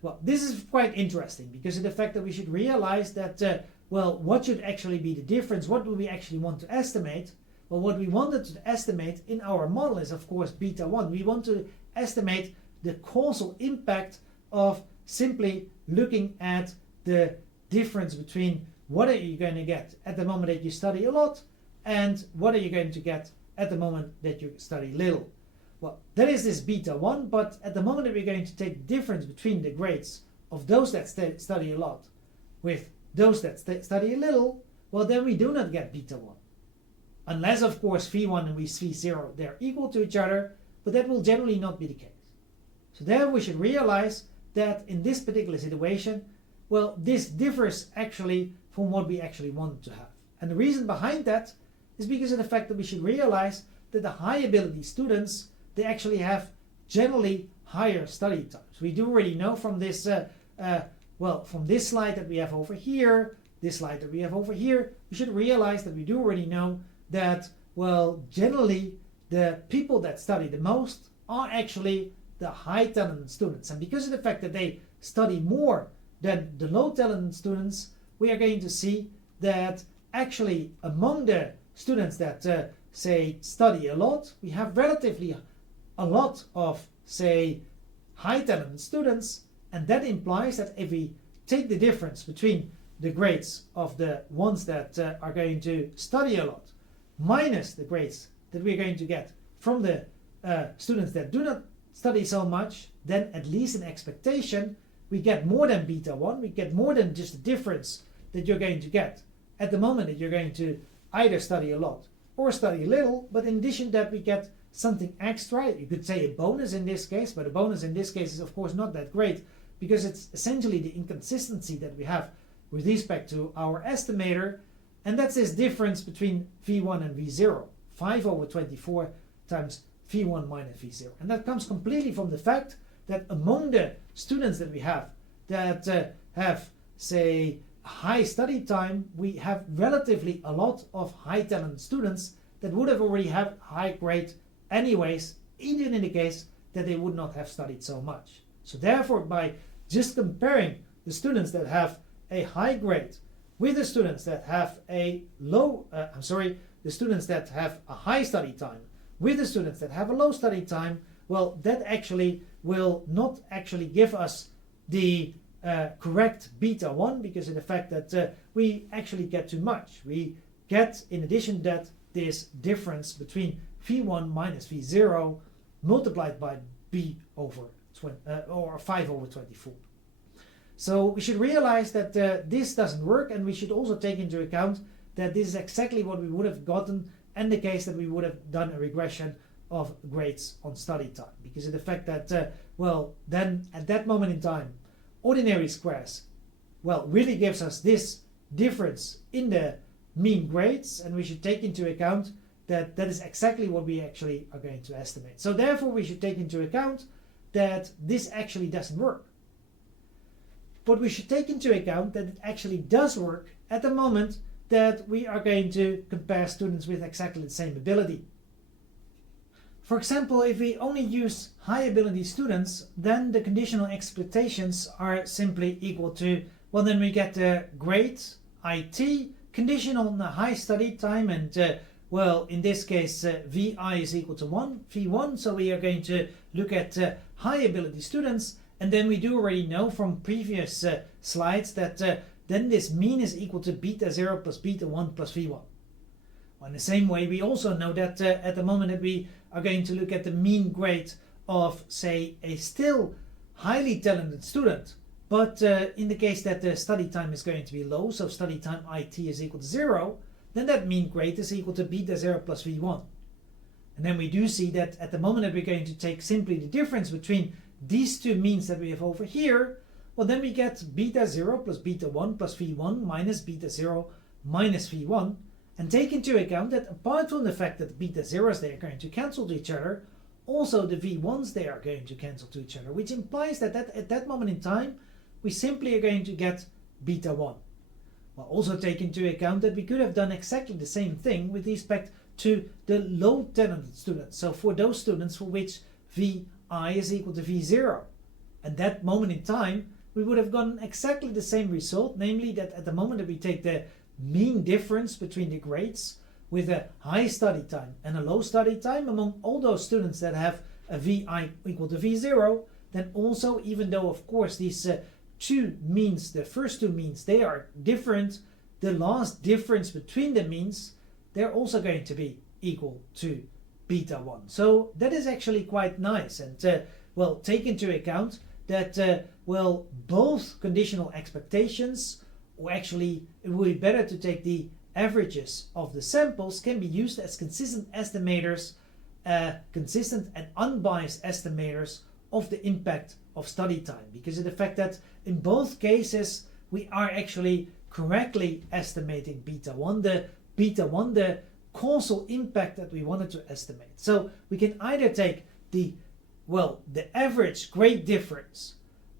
Well, this is quite interesting because of the fact that we should realize that, well, what should actually be the difference? What do we actually want to estimate? Well, what we wanted to estimate in our model is, of course, beta 1. We want to estimate the causal impact of simply looking at the difference between what are you going to get at the moment that you study a lot and what are you going to get at the moment that you study little. Well, that is this beta 1, but at the moment that we're going to take the difference between the grades of those that study a lot with those that study a little, well, then we do not get beta 1. Unless, of course, v1 and v0, they're equal to each other, but that will generally not be the case. So there we should realize that in this particular situation, well, this differs actually from what we actually want to have. And the reason behind that is because of the fact that we should realize that the high ability students, they actually have generally higher study times. We do already know from this, from this slide that we have over here, this slide that we have over here, we should realize that we do already know that, well, generally the people that study the most are actually the high talented students. And because of the fact that they study more than the low talented students, we are going to see that actually among the students that say study a lot, we have relatively a lot of, say, high talented students, and that implies that if we take the difference between the grades of the ones that are going to study a lot minus the grades that we're going to get from the students that do not study so much, then at least in expectation we get more than beta 1, we get more than just the difference that you're going to get at the moment that you're going to either study a lot or study a little, but in addition to that we get something extra. You could say a bonus in this case, but a bonus in this case is of course not that great because it's essentially the inconsistency that we have with respect to our estimator, and that's this difference between V1 and V0, 5 over 24 times V1 minus V0. And that comes completely from the fact that among the students that we have that have, say, high study time, we have relatively a lot of high talent students that would have already had high grade anyways, even in the case that they would not have studied so much. So therefore, by just comparing the students that have a high grade with the students that have a the students that have a high study time with the students that have a low study time, well, that actually will not actually give us the correct beta 1, because of the fact that we actually get too much. We get, in addition to that, this difference between V1 minus V0 multiplied by B over 20, or 5 over 24. So we should realize that this doesn't work, and we should also take into account that this is exactly what we would have gotten in the case that we would have done a regression of grades on study time, because of the fact that, well, then at that moment in time, ordinary squares, well, really gives us this difference in the mean grades, and we should take into account that that is exactly what we actually are going to estimate. So therefore we should take into account that this actually doesn't work. But we should take into account that it actually does work at the moment that we are going to compare students with exactly the same ability. For example, if we only use high ability students, then the conditional expectations are simply equal to, well, then we get the grade IT conditional on the high study time, and well, in this case VI is equal to 1, V1, so we are going to look at high ability students, and then we do already know from previous slides that then this mean is equal to beta 0 plus beta 1 plus V1. Well, in the same way, we also know that at the moment that we are going to look at the mean grade of, say, a still highly talented student, but in the case that the study time is going to be low, so study time IT is equal to 0, then that mean grade is equal to beta 0 plus V1. And then we do see that at the moment that we're going to take simply the difference between these two means that we have over here, well, then we get beta 0 plus beta 1 plus V1 minus beta 0 minus V1, and take into account that apart from the fact that beta 0s they are going to cancel to each other, also the V1s they are going to cancel to each other, which implies that at that moment in time we simply are going to get beta 1. Well, also take into account that we could have done exactly the same thing with respect to the low talented students. So for those students for which Vi is equal to V0, at that moment in time we would have gotten exactly the same result, namely that at the moment that we take the mean difference between the grades with a high study time and a low study time among all those students that have a Vi equal to V0, then also, even though of course these two means, the first two means, they are different, the last difference between the means, they're also going to be equal to beta 1. So that is actually quite nice, and well, take into account that well, both conditional expectations, or actually it would be better to take the averages of the samples, can be used as consistent estimators, consistent and unbiased estimators of the impact of study time, because of the fact that in both cases we are actually correctly estimating beta 1, the causal impact that we wanted to estimate. So we can either take the average grade difference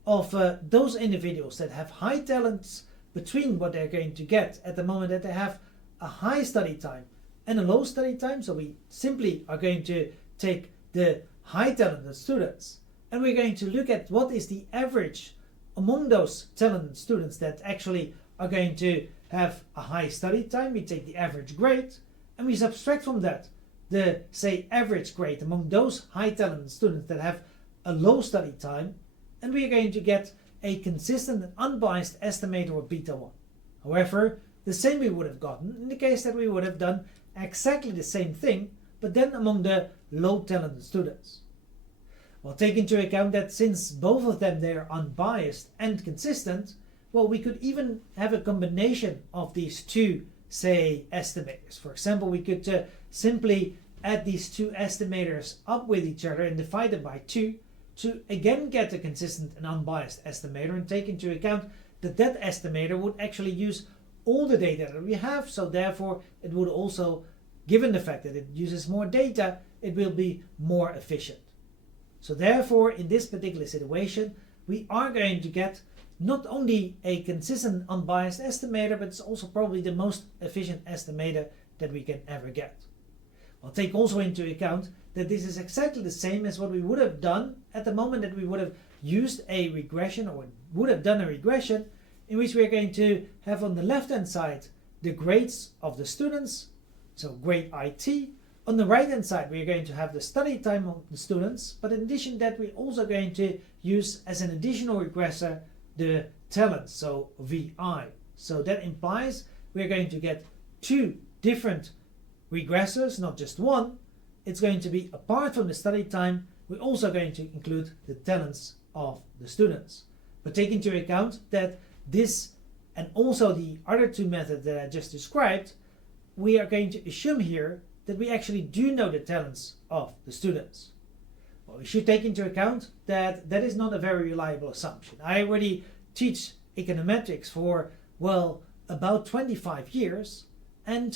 of those individuals that have high talents between what they're going to get at the moment that they have a high study time and a low study time. So we simply are going to take the high talented students, and we're going to look at what is the average among those talented students that actually are going to have a high study time. We take the average grade and we subtract from that the, say, average grade among those high talented students that have a low study time, and we are going to get a consistent and unbiased estimator of beta 1. However, the same we would have gotten in the case that we would have done exactly the same thing, but then among the low talented students. Well, take into account that since both of them they are unbiased and consistent, well, we could even have a combination of these two, say, estimators. For example, we could simply add these two estimators up with each other and divide them by 2 to again get a consistent and unbiased estimator, and take into account that that estimator would actually use all the data that we have, so therefore it would also, given the fact that it uses more data, it will be more efficient. So therefore, in this particular situation, we are going to get not only a consistent unbiased estimator, but it's also probably the most efficient estimator that we can ever get. I'll take also into account that this is exactly the same as what we would have done at the moment that we would have used a regression, or would have done a regression, in which we are going to have on the left hand side the grades of the students, so grade IT. On the right hand side we are going to have the study time of the students, but in addition to that we're also going to use as an additional regressor the talent, so VI. So that implies we're going to get two different regressors, not just one. It's going to be, apart from the study time, we're also going to include the talents of the students. But take into account that this and also the other two methods that I just described, we are going to assume here that we actually do know the talents of the students. Well, we should take into account that that is not a very reliable assumption. I already teach econometrics for, well, about 25 years, and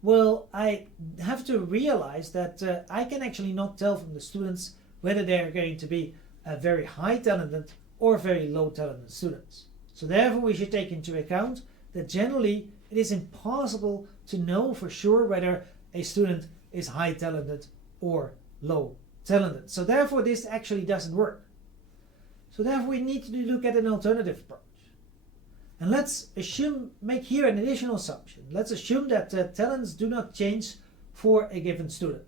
well, I have to realize that I can actually not tell from the students whether they are going to be very high talented or very low talented students. So therefore we should take into account that generally it is impossible to know for sure whether a student is high talented or low talented. So therefore this actually doesn't work. So therefore we need to look at an alternative approach. And let's make here an additional assumption. Let's assume that talents do not change for a given student.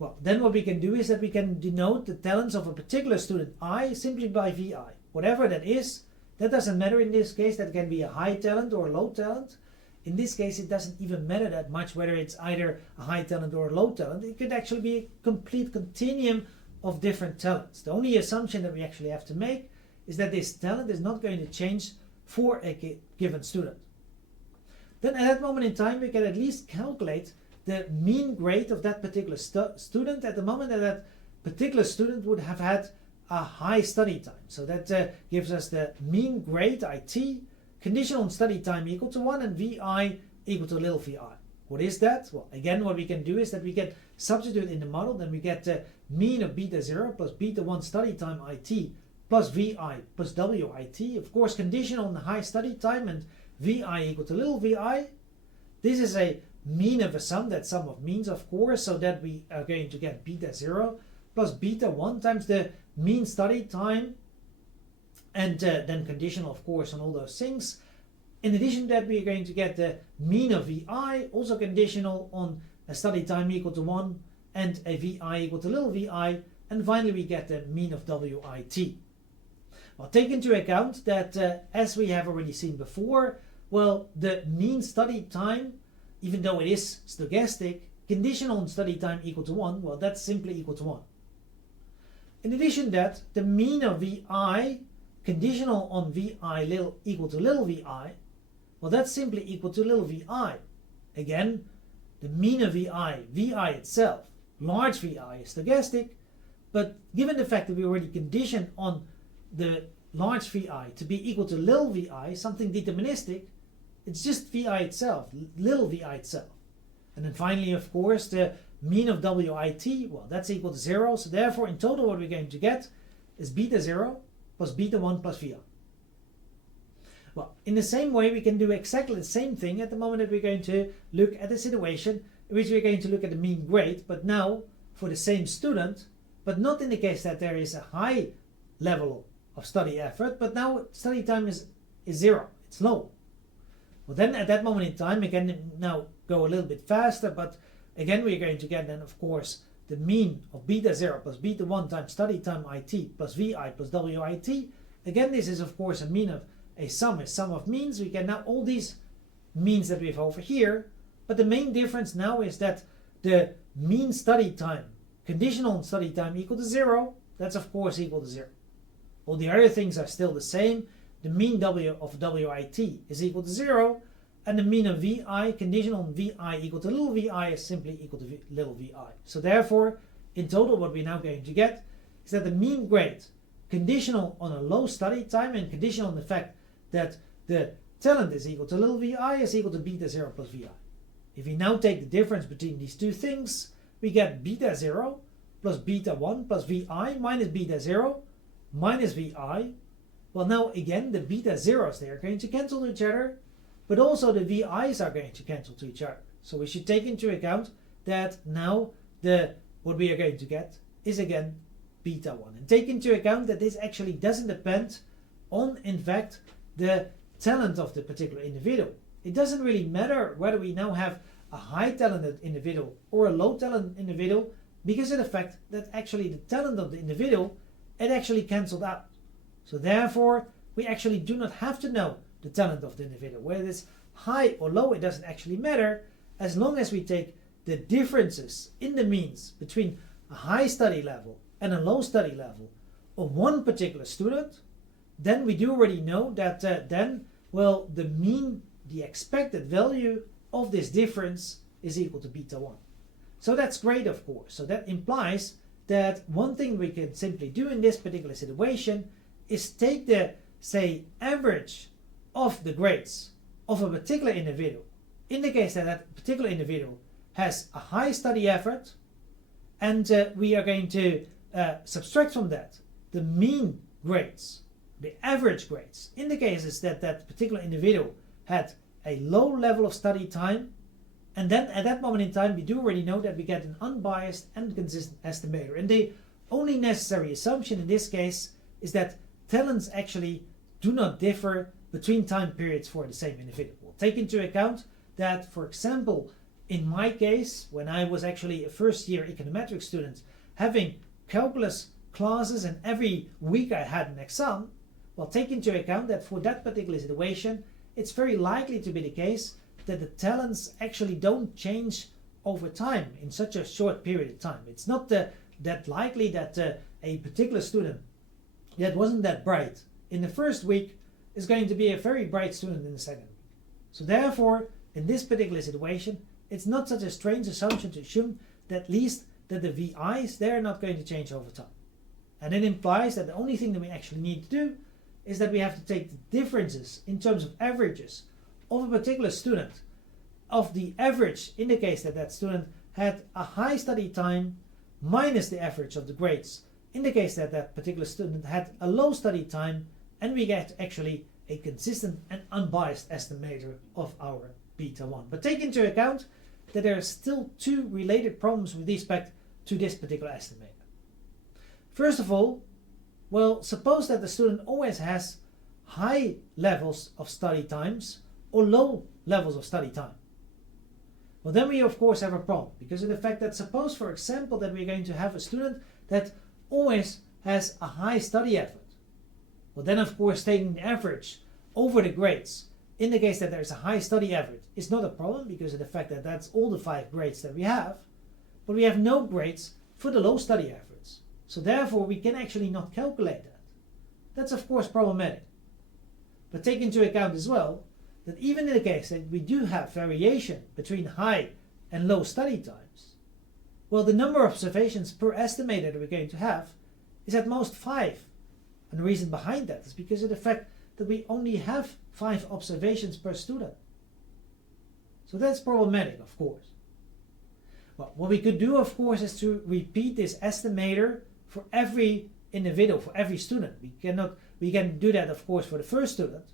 Well, then what we can do is that we can denote the talents of a particular student I simply by VI. Whatever that is, that doesn't matter in this case. That can be a high talent or a low talent. In this case, it doesn't even matter that much whether it's either a high talent or a low talent. It could actually be a complete continuum of different talents. The only assumption that we actually have to make is that this talent is not going to change for a given student. Then at that moment in time, we can at least calculate the mean grade of that particular student at the moment that that particular student would have had a high study time. So that gives us the mean grade IT, conditional on study time equal to 1, and VI equal to little vi. What is that? Well, again, what we can do is that we can substitute in the model, then we get the mean of beta 0 plus beta 1 study time IT plus VI plus WIT, of course conditional on the high study time, and VI equal to little vi. This is a mean of a sum, that sum of means of course, so that we are going to get beta 0 plus beta 1 times the mean study time, and then conditional of course on all those things. In addition to that, we are going to get the mean of VI, also conditional on a study time equal to 1 and a VI equal to little vi, and finally we get the mean of WIT. Well, take into account that as we have already seen before, well, the mean study time, even though it is stochastic, conditional on study time equal to 1, well, that's simply equal to 1. In addition to that, the mean of VI, conditional on VI little equal to little vi, well, that's simply equal to little vi. Again, the mean of VI itself, large VI is stochastic, but given the fact that we already conditioned on the large VI to be equal to little vi, something deterministic, it's just VI itself, little vi itself. And then finally, of course, the mean of WIT, well, that's equal to 0. So therefore, in total, what we're going to get is beta 0 plus beta 1 plus VI. Well, in the same way, we can do exactly the same thing at the moment that we're going to look at the situation in which we're going to look at the mean grade, but now for the same student, but not in the case that there is a high level of study effort, but now study time is 0, it's low. Well, then at that moment in time, we can now go a little bit faster, but again, we're going to get then, of course, the mean of beta 0 plus beta 1 times study time IT plus VI plus WIT. Again, this is of course a sum of means. We get now all these means that we have over here, but the main difference now is that the mean study time, conditional on study time equal to 0, that's of course equal to 0. All the other things are still the same. The mean W of WIT is equal to 0, and the mean of VI, conditional on VI equal to little vi, is simply equal to little vi. So therefore, in total, what we're now going to get is that the mean grade, conditional on a low study time and conditional on the fact that the talent is equal to little vi, is equal to beta 0 plus vi. If we now take the difference between these two things, we get beta 0 plus beta 1 plus vi minus beta 0 minus vi. Well, now again, the beta 0s, they are going to cancel each other, but also the VI's are going to cancel to each other. So we should take into account that now what we are going to get is again beta 1. And take into account that this actually doesn't depend on, in fact, the talent of the particular individual. It doesn't really matter whether we now have a high talented individual or a low talented individual, because of the fact that actually the talent of the individual, it actually cancelled out. So therefore, we actually do not have to know the talent of the individual. Whether it's high or low, it doesn't actually matter, as long as we take the differences in the means between a high study level and a low study level of one particular student. Then we do already know that the mean, the expected value of this difference is equal to beta 1. So that's great, of course. So that implies that one thing we can simply do in this particular situation is take the, say, average of the grades of a particular individual, in the case that that particular individual has a high study effort, and we are going to subtract from that the mean grades, the average grades, in the cases that that particular individual had a low level of study time. And then at that moment in time, we do already know that we get an unbiased and consistent estimator. And the only necessary assumption in this case is that talents actually do not differ between time periods for the same individual. Take into account that, for example, in my case, when I was actually a first year econometrics student, having calculus classes and every week I had an exam, well, take into account that for that particular situation, it's very likely to be the case that the talents actually don't change over time in such a short period of time. It's not that likely that a particular student that wasn't that bright in the first week is going to be a very bright student in the second week. So therefore, in this particular situation, it's not such a strange assumption to assume that at least that the VI's, they're not going to change over time. And it implies that the only thing that we actually need to do is that we have to take the differences in terms of averages of a particular student, of the average in the case that that student had a high study time, minus the average of the grades in the case that that particular student had a low study time, and we get actually a consistent and unbiased estimator of our beta 1. But take into account that there are still two related problems with respect to this particular estimator. First of all, well, suppose that the student always has high levels of study times or low levels of study time. Well, then we of course have a problem, because of the fact that suppose, for example, that we're going to have a student that always has a high study effort. Well, then of course taking the average over the grades in the case that there's a high study effort is not a problem, because of the fact that that's all the 5 grades that we have, but we have no grades for the low study efforts. So therefore we can actually not calculate that. That's of course problematic. But take into account as well that even in the case that we do have variation between high and low study times, well, the number of observations per estimator that we're going to have is at most 5. And the reason behind that is because of the fact that we only have 5 observations per student. So that's problematic, of course. Well, what we could do, of course, is to repeat this estimator for every individual, for every student. We can do that, of course, for the first student,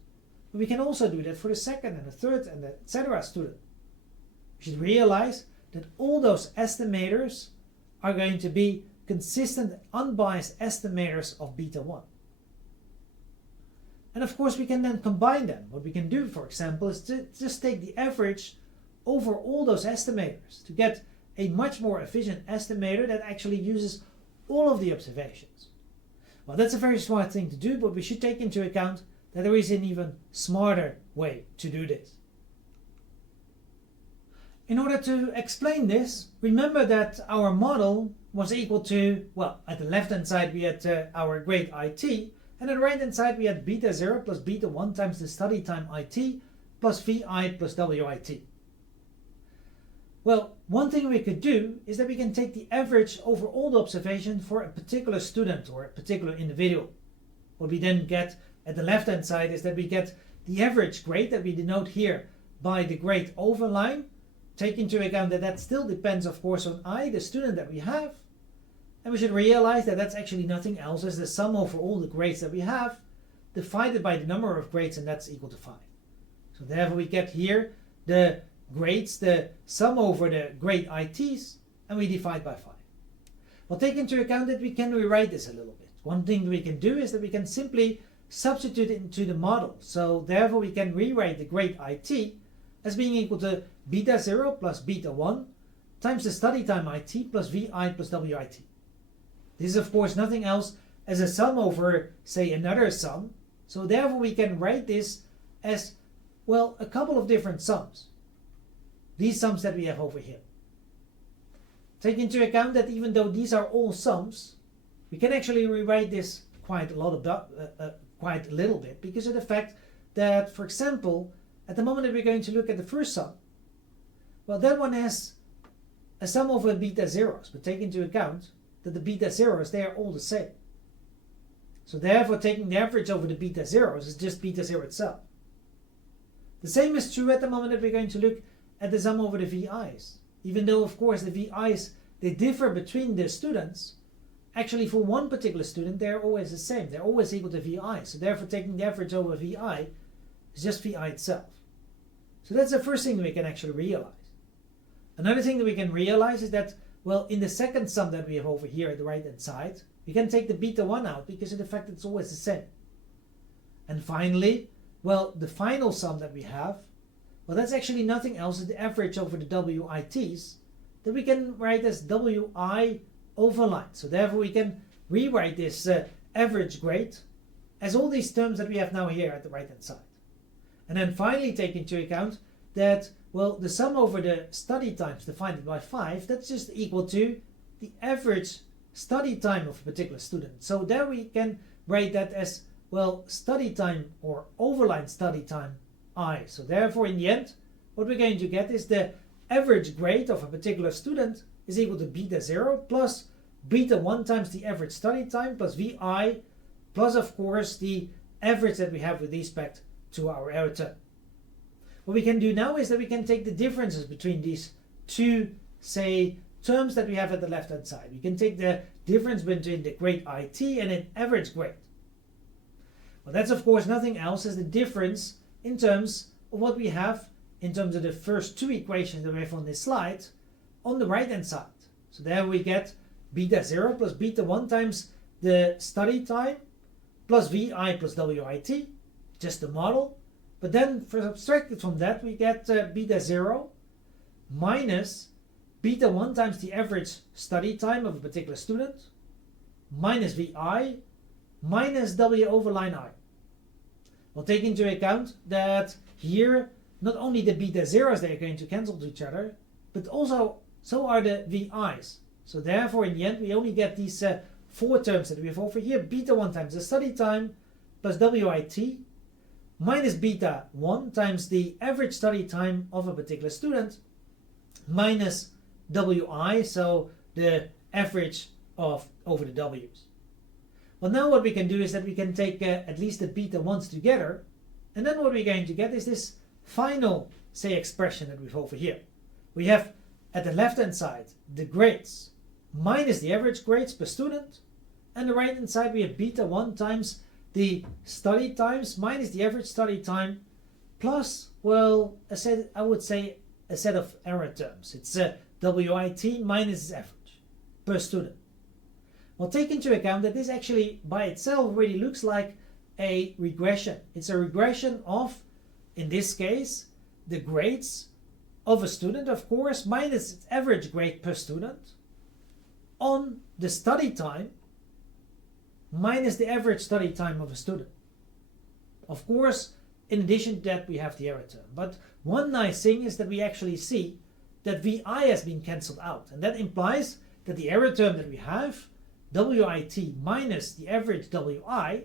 but we can also do that for the second and the third and the etc. student. We should realize that all those estimators are going to be consistent, unbiased estimators of beta 1. And of course we can then combine them. What we can do, for example, is to just take the average over all those estimators to get a much more efficient estimator that actually uses all of the observations. Well, that's a very smart thing to do, but we should take into account that there is an even smarter way to do this. In order to explain this, remember that our model was equal to, well, at the left hand side we had our grade IT, and at the right hand side we had beta 0 plus beta 1 times the study time IT plus VI plus WIT. Well, one thing we could do is that we can take the average over all the observations for a particular student or a particular individual. What we then get at the left hand side is that we get the average grade that we denote here by the grade overline. Take into account that that still depends, of course, on I, the student that we have. And we should realize that that's actually nothing else as the sum over all the grades that we have divided by the number of grades, and that's equal to 5. So therefore we get here the grades, the sum over the grade ITs, and we divide by 5. Well, take into account that we can rewrite this a little bit. One thing we can do is that we can simply substitute it into the model. So therefore we can rewrite the grade IT as being equal to beta 0 plus beta 1 times the study time IT plus VI plus WIT. This is of course nothing else as a sum over, say, another sum. So therefore we can write this as, well, a couple of different sums. These sums that we have over here. Take into account that even though these are all sums, we can actually rewrite this quite a little bit because of the fact that, for example, at the moment that we're going to look at the first sum, well, that one has a sum over beta zeros, but take into account that the beta zeros, they are all the same. So therefore taking the average over the beta zeros is just beta 0 itself. The same is true at the moment that we're going to look at the sum over the VIs. Even though, of course, the VIs, they differ between the students, actually for one particular student, they're always the same. They're always equal to VI. So therefore taking the average over VI is just VI itself. So that's the first thing we can actually realize. Another thing that we can realize is that, well, in the second sum that we have over here at the right hand side, we can take the beta 1 out because of the fact that it's always the same. And finally, well, the final sum that we have, well, that's actually nothing else than the average over the WITs that we can write as WI over line. So therefore we can rewrite this average grade as all these terms that we have now here at the right hand side. And then finally take into account that, well, the sum over the study times divided by 5, that's just equal to the average study time of a particular student. So there we can write that as, well, study time or overline study time I. So therefore in the end what we're going to get is the average grade of a particular student is equal to beta 0 plus beta 1 times the average study time plus VI plus, of course, the average that we have with respect to our error term. What we can do now is that we can take the differences between these two, say, terms that we have at the left hand side. We can take the difference between the grade IT and an average grade. Well, that's of course nothing else as the difference in terms of what we have in terms of the first two equations that we have on this slide on the right hand side. So there we get beta 0 plus beta 1 times the study time plus VI plus WIT, just the model. But then for subtracted from that we get beta 0 minus beta 1 times the average study time of a particular student minus VI minus W over line I. We'll take into account that here not only the beta zeros they are going to cancel to each other, but also so are the VIs. So therefore in the end we only get these four terms that we have over here: beta 1 times the study time plus WIT minus beta 1 times the average study time of a particular student minus WI, so the average of over the W's. Well, now what we can do is that we can take at least the beta 1s together, and then what we're going to get is this final, say, expression that we have over here. We have at the left hand side the grades minus the average grades per student, and the right hand side we have beta 1 times the study times minus the average study time plus, well, I would say a set of error terms. It's WIT minus its average per student. Well, take into account that this actually by itself really looks like a regression. It's a regression of, in this case, the grades of a student, of course, minus its average grade per student on the study time minus the average study time of a student. Of course, in addition to that, we have the error term. But one nice thing is that we actually see that VI has been cancelled out. And that implies that the error term that we have, WIT minus the average WI,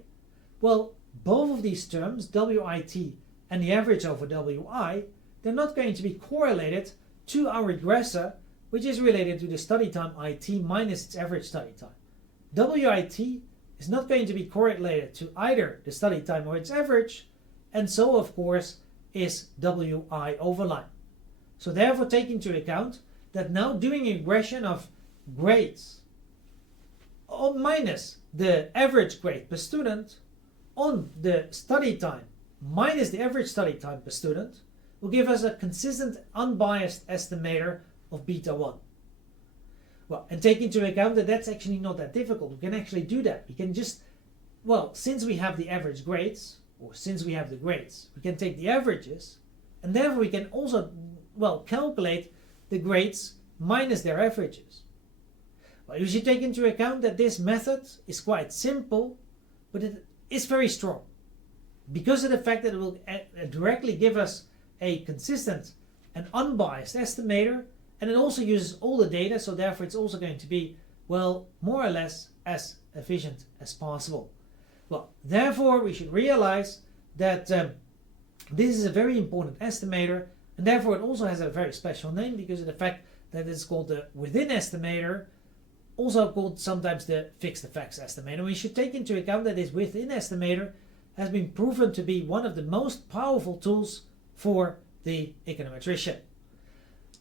well, both of these terms, WIT and the average over WI, they're not going to be correlated to our regressor, which is related to the study time IT minus its average study time. WIT is not going to be correlated to either the study time or its average, and so of course is WI over line. So therefore take into account that now doing a regression of grades minus the average grade per student on the study time minus the average study time per student will give us a consistent unbiased estimator of beta 1. Well, and take into account that that's actually not that difficult. We can actually do that. We can just, well, since we have the average grades, or since we have the grades, we can take the averages, and therefore we can also, well, calculate the grades minus their averages. Well, you should take into account that this method is quite simple, but it is very strong because of the fact that it will directly give us a consistent and unbiased estimator, and it also uses all the data, so therefore it's also going to be, well, more or less as efficient as possible. Well, therefore we should realize that this is a very important estimator, and therefore it also has a very special name because of the fact that it's called the within estimator, also called sometimes the fixed effects estimator. We should take into account that this within estimator has been proven to be one of the most powerful tools for the econometrician.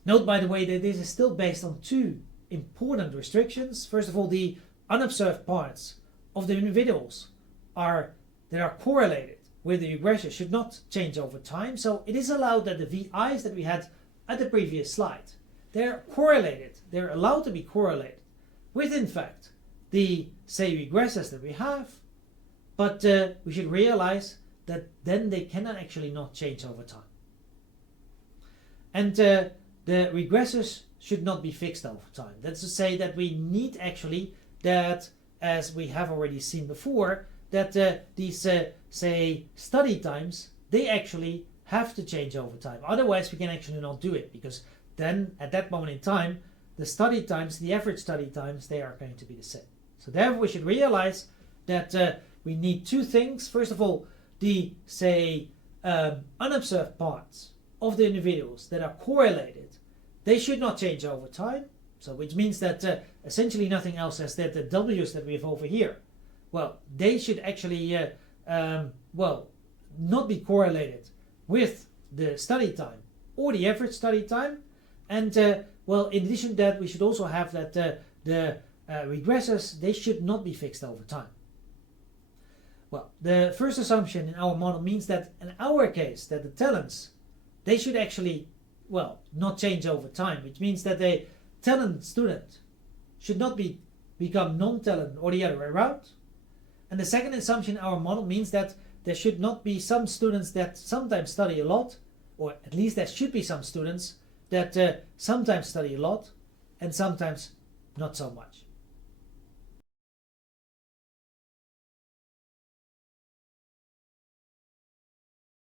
Note, by the way, that this is still based on two important restrictions. First of all, the unobserved parts of the individuals that are correlated with the regression should not change over time. So it is allowed that the VIs that we had at the previous slide, they're correlated, they're allowed to be correlated with, in fact, the, say, regressors that we have, but we should realize that then they cannot actually not change over time. And the regressors should not be fixed over time. That's to say that we need actually that, as we have already seen before, that these, say, study times, they actually have to change over time. Otherwise, we can actually not do it, because then at that moment in time, the study times, the average study times, they are going to be the same. So therefore, we should realize that we need two things. First of all, the, say, unobserved parts of the individuals that are correlated, they should not change over time. So which means that essentially nothing else as that the W's that we have over here, well, they should actually, well, not be correlated with the study time or the average study time. And well, in addition to that, we should also have that the regressors, they should not be fixed over time. Well, the first assumption in our model means that in our case, that the talents, they should actually, well, not change over time, which means that the talent student should not become non-talent or the other way around. And the second assumption in our model means that there should not be some students that sometimes study a lot, or at least there should be some students that sometimes study a lot and sometimes not so much.